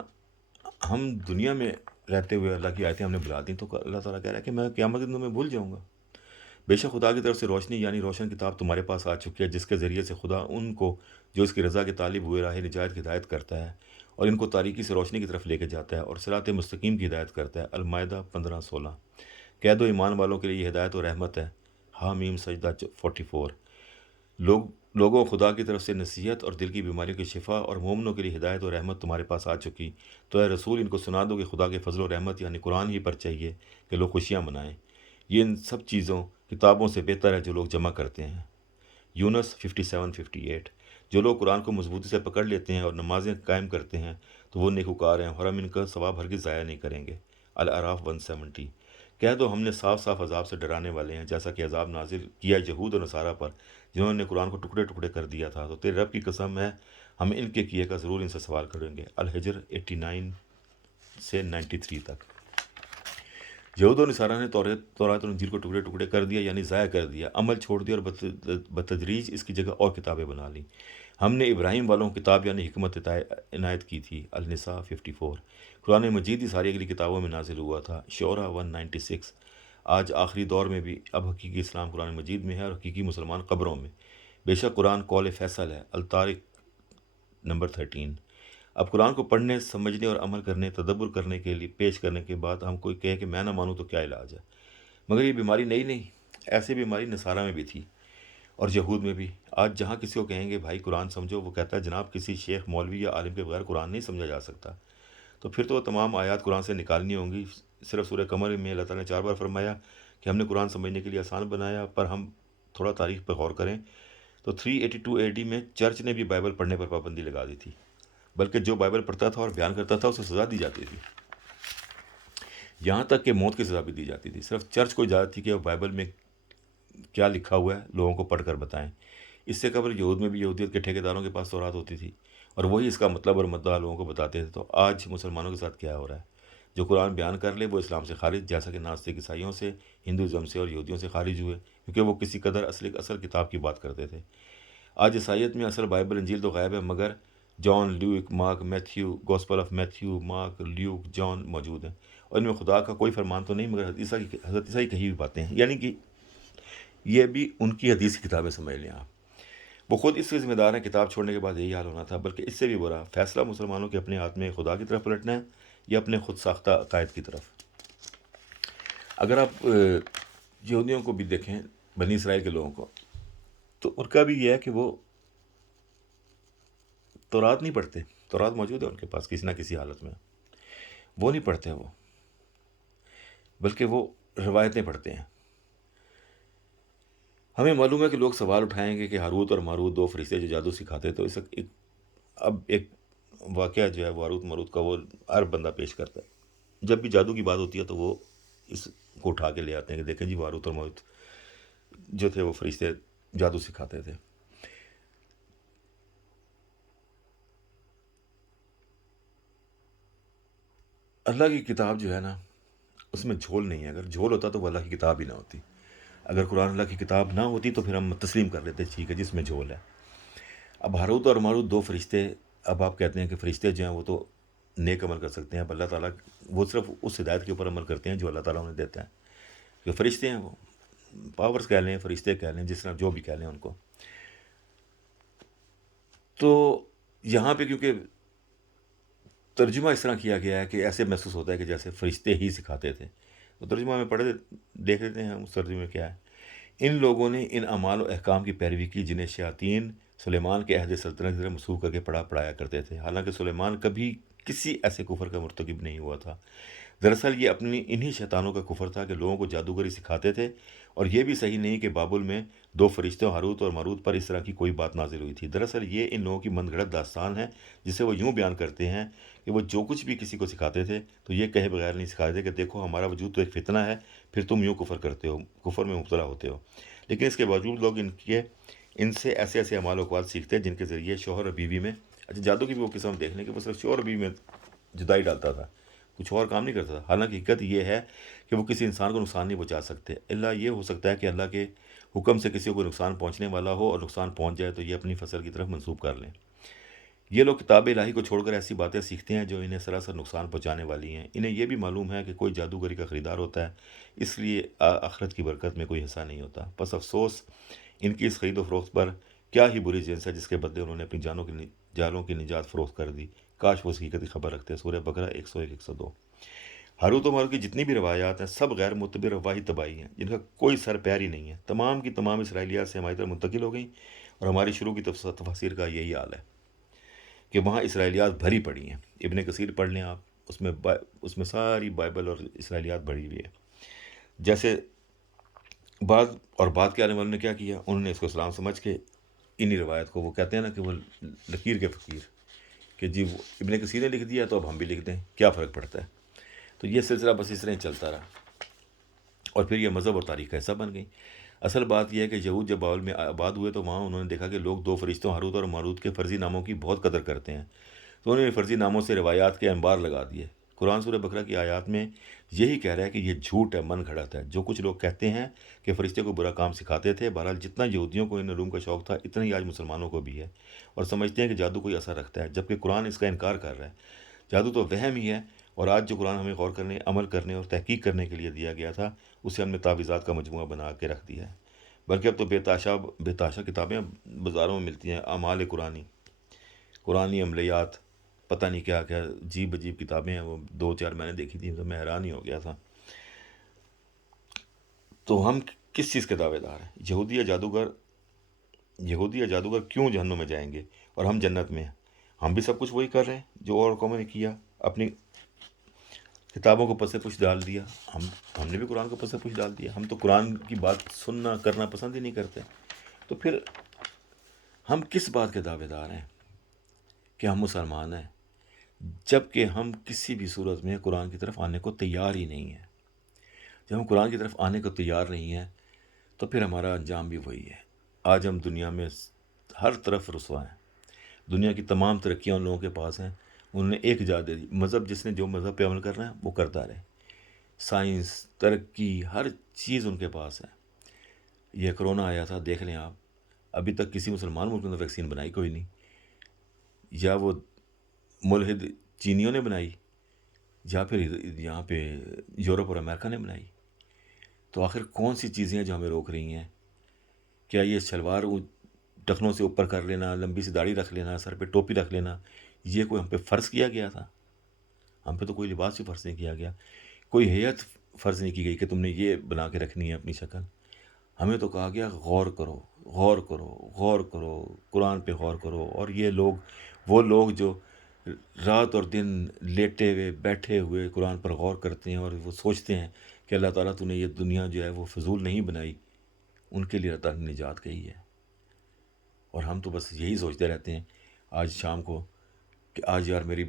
ہم دنیا میں رہتے ہوئے اللہ کی آیتیں ہم نے بھلا دیں، تو اللہ تعالیٰ کہہ رہا ہے کہ میں قیامت کے دن میں بھول جاؤں گا۔ بے شک خدا کی طرف سے روشنی یعنی روشن کتاب تمہارے پاس آ چکی ہے، جس کے ذریعے سے خدا ان کو جو اس کی رضا کے طالب ہوئے راہ نجات کی ہدایت کرتا ہے اور ان کو تاریکی سے روشنی کی طرف لے کے جاتا ہے اور صراط مستقیم کی ہدایت کرتا ہے۔ المائدہ 15-16۔ کہہ دو ایمان والوں کے لیے یہ ہدایت و رحمت ہے۔ حامیم سجدہ 44۔ لوگوں خدا کی طرف سے نصیحت اور دل کی بیماریوں کی شفا اور مومنوں کے لیے ہدایت و رحمت تمہارے پاس آ چکی، تو اے رسول ان کو سنا دو کہ خدا کے فضل و رحمت یعنی قرآن ہی پر چاہیے کہ لوگ خوشیاں منائیں۔ یہ ان سب کتابوں سے بہتر ہے جو لوگ جمع کرتے ہیں۔ یونس 57-58۔ جو لوگ قرآن کو مضبوطی سے پکڑ لیتے ہیں اور نمازیں قائم کرتے ہیں تو وہ نیکوکار ہیں، اور ہم ان کا ثواب ہرگز ضائع نہیں کریں گے۔ الاعراف 170۔ کہہ دو ہم نے صاف صاف عذاب سے ڈرانے والے ہیں، جیسا کہ عذاب نازل کیا یہود اور نصارہ پر جنہوں نے قرآن کو ٹکڑے ٹکڑے کر دیا تھا، تو تیرے رب کی قسم ہے ہم ان کے کیے کا ضرور ان سے سوال کریں گے۔ الحجر 89 سے 93 تک۔ یہود و نصارہ نے تورات اور انجیل کو ٹکڑے ٹکڑے کر دیا، یعنی ضائع کر دیا، عمل چھوڑ دیا اور بتدریج اس کی جگہ اور کتابیں بنا لیں۔ ہم نے ابراہیم والوں کو کتاب یعنی حکمت عنایت کی تھی۔ النساء 54۔ قرآن مجید ہی ساری اگلی کتابوں میں نازل ہوا تھا۔ شعراء 196۔ آج آخری دور میں بھی اب حقیقی اسلام قرآن مجید میں ہے اور حقیقی مسلمان قبروں میں۔ بے شک قرآن قول فیصل ہے۔ الطارق نمبر 13۔ اب قرآن کو پڑھنے، سمجھنے اور عمل کرنے، تدبر کرنے کے لیے پیش کرنے کے بعد ہم کوئی کہے کہ میں نہ مانوں تو کیا علاج ہے؟ مگر یہ بیماری نئی نہیں، ایسی بیماری نصارہ میں بھی تھی اور یہود میں بھی۔ آج جہاں کسی کو کہیں گے بھائی قرآن سمجھو، وہ کہتا ہے جناب کسی شیخ، مولوی یا عالم کے بغیر قرآن نہیں سمجھا جا سکتا۔ تو پھر تو وہ تمام آیات قرآن سے نکالنی ہوں گی۔ صرف سورہ قمر میں اللہ تعالیٰ نے 4 بار فرمایا کہ ہم نے قرآن سمجھنے کے لیے آسان بنایا، پر ہم تھوڑا تاریخ پہ غور کریں تو 382 AD میں چرچ نے بھی بائبل پڑھنے پر پابندی لگا دی تھی، بلکہ جو بائبل پڑھتا تھا اور بیان کرتا تھا اسے سزا دی جاتی تھی، یہاں تک کہ موت کی سزا بھی دی جاتی تھی۔ صرف چرچ کو اجازت تھی کہ وہ بائبل میں کیا لکھا ہوا ہے لوگوں کو پڑھ کر بتائیں۔ اس سے قبل یہود میں بھی یہودیت کے ٹھیکیداروں کے پاس تورات ہوتی تھی اور وہی اس کا مطلب اور مدعا لوگوں کو بتاتے تھے۔ تو آج مسلمانوں کے ساتھ کیا ہو رہا ہے؟ جو قرآن بیان کر لے وہ اسلام سے خارج، جیسا کہ ناستک عیسائیوں سے، ہندوازم سے اور یہودیوں سے خارج ہوئے، کیونکہ وہ کسی قدر اصل کتاب کی بات کرتے تھے۔ آج عیسائیت میں اصل بائبل انجیل تو غائب ہے، مگر John, Luke, Mark, Matthew, gospel of Matthew, Mark, Luke, John موجود ہیں، اور ان میں خدا کا کوئی فرمان تو نہیں مگر حضرت عیسیٰ کی کہی ہوئی باتیں ہیں، یعنی کہ یہ بھی ان کی حدیث کی کتابیں سمجھ لیں آپ۔ وہ خود اس کے ذمہ دار ہیں، کتاب چھوڑنے کے بعد یہی حال ہونا تھا۔ بلکہ اس سے بھی برا فیصلہ مسلمانوں کے اپنے ہاتھ میں خدا کی طرف پلٹنا ہے یا اپنے خود ساختہ عقائد کی طرف۔ اگر آپ یہودیوں کو بھی دیکھیں، بنی اسرائیل کے لوگوں کو، تو ان کا بھی یہ ہے کہ وہ تورات نہیں پڑھتے۔ تورات موجود ہے ان کے پاس کسی نہ کسی حالت میں، وہ نہیں پڑھتے وہ، بلکہ وہ روایتیں پڑھتے ہیں۔ ہمیں معلوم ہے کہ لوگ سوال اٹھائیں گے کہ ہاروت اور ماروت 2 فرشتے جو جادو سکھاتے، تو اس اب ایک واقعہ جو ہے وہ ہاروت ماروت کا وہ ہر بندہ پیش کرتا ہے۔ جب بھی جادو کی بات ہوتی ہے تو وہ اس کو اٹھا کے لے آتے ہیں کہ دیکھیں جی وہ ہاروت اور ماروت جو تھے وہ فرشتے جادو سکھاتے تھے۔ اللہ کی کتاب جو ہے نا، اس میں جھول نہیں ہے۔ اگر جھول ہوتا تو وہ اللہ کی کتاب ہی نہ ہوتی۔ اگر قرآن اللہ کی کتاب نہ ہوتی تو پھر ہم تسلیم کر لیتے ٹھیک ہے جس میں جھول ہے۔ اب ہاروت اور ماروت 2 فرشتے، اب آپ کہتے ہیں کہ فرشتے جو ہیں وہ تو نیک عمل کر سکتے ہیں، اب اللہ تعالیٰ وہ صرف اس ہدایت کے اوپر عمل کرتے ہیں جو اللہ تعالیٰ انہیں دیتا ہے۔ کہ فرشتے ہیں، وہ پاورز کہہ لیں، فرشتے کہہ لیں، جس طرح جو بھی کہہ لیں ان کو۔ تو یہاں پہ کیونکہ ترجمہ اس طرح کیا گیا ہے کہ ایسے محسوس ہوتا ہے کہ جیسے فرشتے ہی سکھاتے تھے۔ تو ترجمہ میں پڑھ دیکھ لیتے ہیں ہم اس ترجمے میں کیا ہے۔ ان لوگوں نے ان اعمال و احکام کی پیروی کی جنہیں شیاطین سلیمان کے عہد سلطنت سے منسوخ کر کے پڑھایا کرتے تھے، حالانکہ سلیمان کبھی کسی ایسے کفر کا مرتکب نہیں ہوا تھا۔ دراصل یہ اپنی انہی شیطانوں کا کفر تھا کہ لوگوں کو جادوگری سکھاتے تھے، اور یہ بھی صحیح نہیں کہ بابل میں 2 فرشتوں ہاروت اور ماروت پر اس طرح کی کوئی بات نازل ہوئی تھی۔ دراصل یہ ان لوگوں کی من گھڑت داستان ہے، جسے وہ یوں بیان کرتے ہیں کہ وہ جو کچھ بھی کسی کو سکھاتے تھے تو یہ کہے بغیر نہیں سکھاتے تھے کہ دیکھو ہمارا وجود تو ایک فتنہ ہے، پھر تم یوں کفر کرتے ہو، کفر میں مبتلا ہوتے ہو۔ لیکن اس کے باوجود لوگ ان سے ایسے اعمال و اقوال سیکھتے ہیں جن کے ذریعے شوہر اور بیوی میں، اچھا جادو کی بھی وہ قسم دیکھ لیں کہ وہ صرف شوہر اور بیوی میں جدائی ڈالتا تھا، کچھ اور کام نہیں کرتا تھا۔ حالانکہ حقیقت یہ ہے کہ وہ کسی انسان کو نقصان نہیں پہنچا سکتے، الا یہ ہو سکتا ہے کہ اللہ کے حکم سے کسی کو نقصان پہنچنے والا ہو، اور نقصان پہنچ جائے تو یہ اپنی فصل کی طرف منسوب کر لیں۔ یہ لوگ کتاب الہی کو چھوڑ کر ایسی باتیں سیکھتے ہیں جو انہیں سراسر نقصان پہنچانے والی ہیں۔ انہیں یہ بھی معلوم ہے کہ کوئی جادوگری کا خریدار ہوتا ہے، اس لیے آخرت کی برکت میں کوئی حصہ نہیں ہوتا۔ بس افسوس ان کی اس خرید و فروخت پر، کیا ہی بری جنس ہے جس کے بدلے انہوں نے اپنی جانوں کی نجات فروخت کر دی۔ کاش وہ اس حقیقت کی خبر رکھتے۔ سورہ بقرہ 101 102۔ ہاروت و ماروت کی جتنی بھی روایات ہیں سب غیر معتبر اور واحد تباہی ہیں، جن کا کوئی سر پیر ہی نہیں ہے۔ تمام کی تمام اسرائیلیات سے ہماری طرف منتقل ہو گئیں، اور ہماری شروع کی تفسیر کا یہی حال ہے کہ وہاں اسرائیلیات بھری پڑی ہیں۔ ابن کثیر پڑھ لیں آپ، اس میں ساری بائبل اور اسرائیلیات بھری ہوئی ہے۔ جیسے بعد کے آنے والوں نے کیا کیا، انہوں نے اس کو اسلام سمجھ کے انہی روایت کو، وہ کہتے ہیں نا کہ وہ لکیر کے فقیر، کہ جی وہ ابن کثیر نے لکھ دیا تو اب ہم بھی لکھ دیں، کیا فرق پڑتا ہے۔ تو یہ سلسلہ بس اس طرح ہی چلتا رہا، اور پھر یہ مذہب اور تاریخ کا حصہ بن گئی۔ اصل بات یہ ہے کہ یہود جب بابل میں آباد ہوئے تو وہاں انہوں نے دیکھا کہ لوگ 2 فرشتوں ہاروت اور ماروت کے فرضی ناموں کی بہت قدر کرتے ہیں، تو انہوں نے فرضی ناموں سے روایات کے انبار لگا دیے۔ قرآن سورہ بقرہ کی آیات میں یہی کہہ رہا ہے کہ یہ جھوٹ ہے، من گھڑت ہے۔ جو کچھ لوگ کہتے ہیں کہ فرشتے کو برا کام سکھاتے تھے، بہرحال جتنا یہودیوں کو ان علوم کا شوق تھا اتنا ہی آج مسلمانوں کو بھی ہے، اور سمجھتے ہیں کہ جادو کوئی اثر رکھتا ہے، جبکہ قرآن اس کا انکار کر رہا ہے۔ جادو تو وہم ہی ہے، اور آج جو قرآن ہمیں غور کرنے، عمل کرنے اور تحقیق کرنے کے لیے دیا گیا تھا، اسے ہم نے تعویذات کا مجموعہ بنا کے رکھ دیا ہے۔ بلکہ اب تو بے تحاشا کتابیں بازاروں میں ملتی ہیں، اعمال قرآنی، قرآنی عملیات، پتہ نہیں کیا کیا عجیب عجیب کتابیں ہیں، وہ 2 4 میں نے دیکھی تھیں تو میں حیران ہی ہو گیا تھا۔ تو ہم کس چیز کے دعوے دار ہیں؟ یہودی یا جادوگر کیوں جہنم میں جائیں گے اور ہم جنت میں ہیں؟ ہم بھی سب کچھ وہی کر رہے ہیں جو اور قوموں نے کیا، اپنی کتابوں کو پس پش ڈال دیا۔ ہم نے بھی قرآن کو پس پش ڈال دیا۔ ہم تو قرآن کی بات سننا کرنا پسند ہی نہیں کرتے۔ تو پھر ہم کس بات کے دعوے دار ہیں کہ ہم مسلمان ہیں، جب کہ ہم کسی بھی صورت میں قرآن کی طرف آنے کو تیار ہی نہیں ہیں؟ جب ہم قرآن کی طرف آنے کو تیار نہیں ہیں تو پھر ہمارا انجام بھی وہی ہے۔ آج ہم دنیا میں ہر طرف رسوا ہیں، دنیا کی تمام ترقیاں ان لوگوں کے پاس ہیں۔ انہوں نے ایک ایجاد دے دی، مذہب، جس نے جو مذہب پہ عمل کرنا ہے وہ کرتا رہے، سائنس، ترقی، ہر چیز ان کے پاس ہے۔ یہ کرونا آیا تھا، دیکھ لیں آپ، ابھی تک کسی مسلمان ملک نے ویکسین بنائی کوئی نہیں، یا وہ ملحد چینیوں نے بنائی، یا پھر یہاں پہ یورپ اور امریکہ نے بنائی۔ تو آخر کون سی چیزیں ہیں جو ہمیں روک رہی ہیں؟ کیا یہ شلوار ٹخنوں سے اوپر کر لینا، لمبی سی داڑھی رکھ لینا، سر پہ ٹوپی رکھ لینا، یہ کوئی ہم پہ فرض کیا گیا تھا؟ ہم پہ تو کوئی لباس بھی فرض نہیں کیا گیا، کوئی ہیئت فرض نہیں کی گئی کہ تم نے یہ بنا کے رکھنی ہے اپنی شکل۔ ہمیں تو کہا گیا غور کرو، غور کرو، غور کرو، قرآن پہ غور کرو۔ اور یہ لوگ، وہ لوگ جو رات اور دن لیٹے ہوئے بیٹھے ہوئے قرآن پر غور کرتے ہیں اور وہ سوچتے ہیں کہ اللہ تعالیٰ تو نے یہ دنیا جو ہے وہ فضول نہیں بنائی، ان کے لیے اللہ تعالیٰ نے نجات کہی ہے۔ اور ہم تو بس یہی سوچتے رہتے ہیں آج شام کو کہ آج یار میری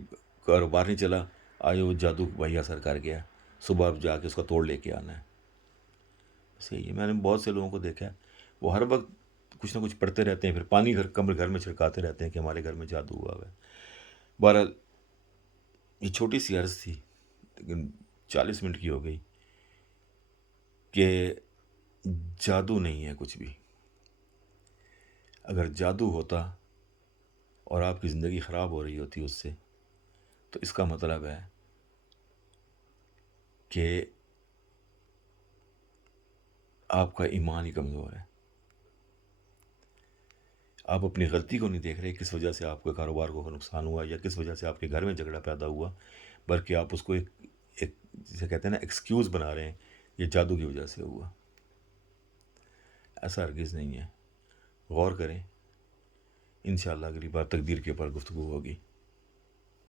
کاروبار نہیں چلا، آج وہ جادو بھائی اثر کر گیا، صبح اب جا کے اس کا توڑ لے کے آنا ہے۔ بس یہی ہے۔ میں نے بہت سے لوگوں کو دیکھا ہے، وہ ہر وقت کچھ نہ کچھ پڑھتے رہتے ہیں، پھر پانی گھر میں چھڑکاتے رہتے ہیں کہ ہمارے گھر میں جادو ہوا ہوا ہے۔ بہرحال یہ چھوٹی سی عرض تھی، لیکن 40 منٹ کی ہو گئی، کہ جادو نہیں ہے کچھ بھی۔ اگر جادو ہوتا اور آپ کی زندگی خراب ہو رہی ہوتی اس سے، تو اس کا مطلب ہے کہ آپ کا ایمان ہی کمزور ہے۔ آپ اپنی غلطی کو نہیں دیکھ رہے، کس وجہ سے آپ کے کاروبار کو نقصان ہوا یا کس وجہ سے آپ کے گھر میں جھگڑا پیدا ہوا، بلکہ آپ اس کو ایک جسے کہتے ہیں نا ایکسکیوز بنا رہے ہیں، یہ جادو کی وجہ سے ہوا۔ ایسا ہرگز نہیں ہے۔ غور کریں، انشاءاللہ اگلی بار تقدیر کے اوپر گفتگو ہوگی۔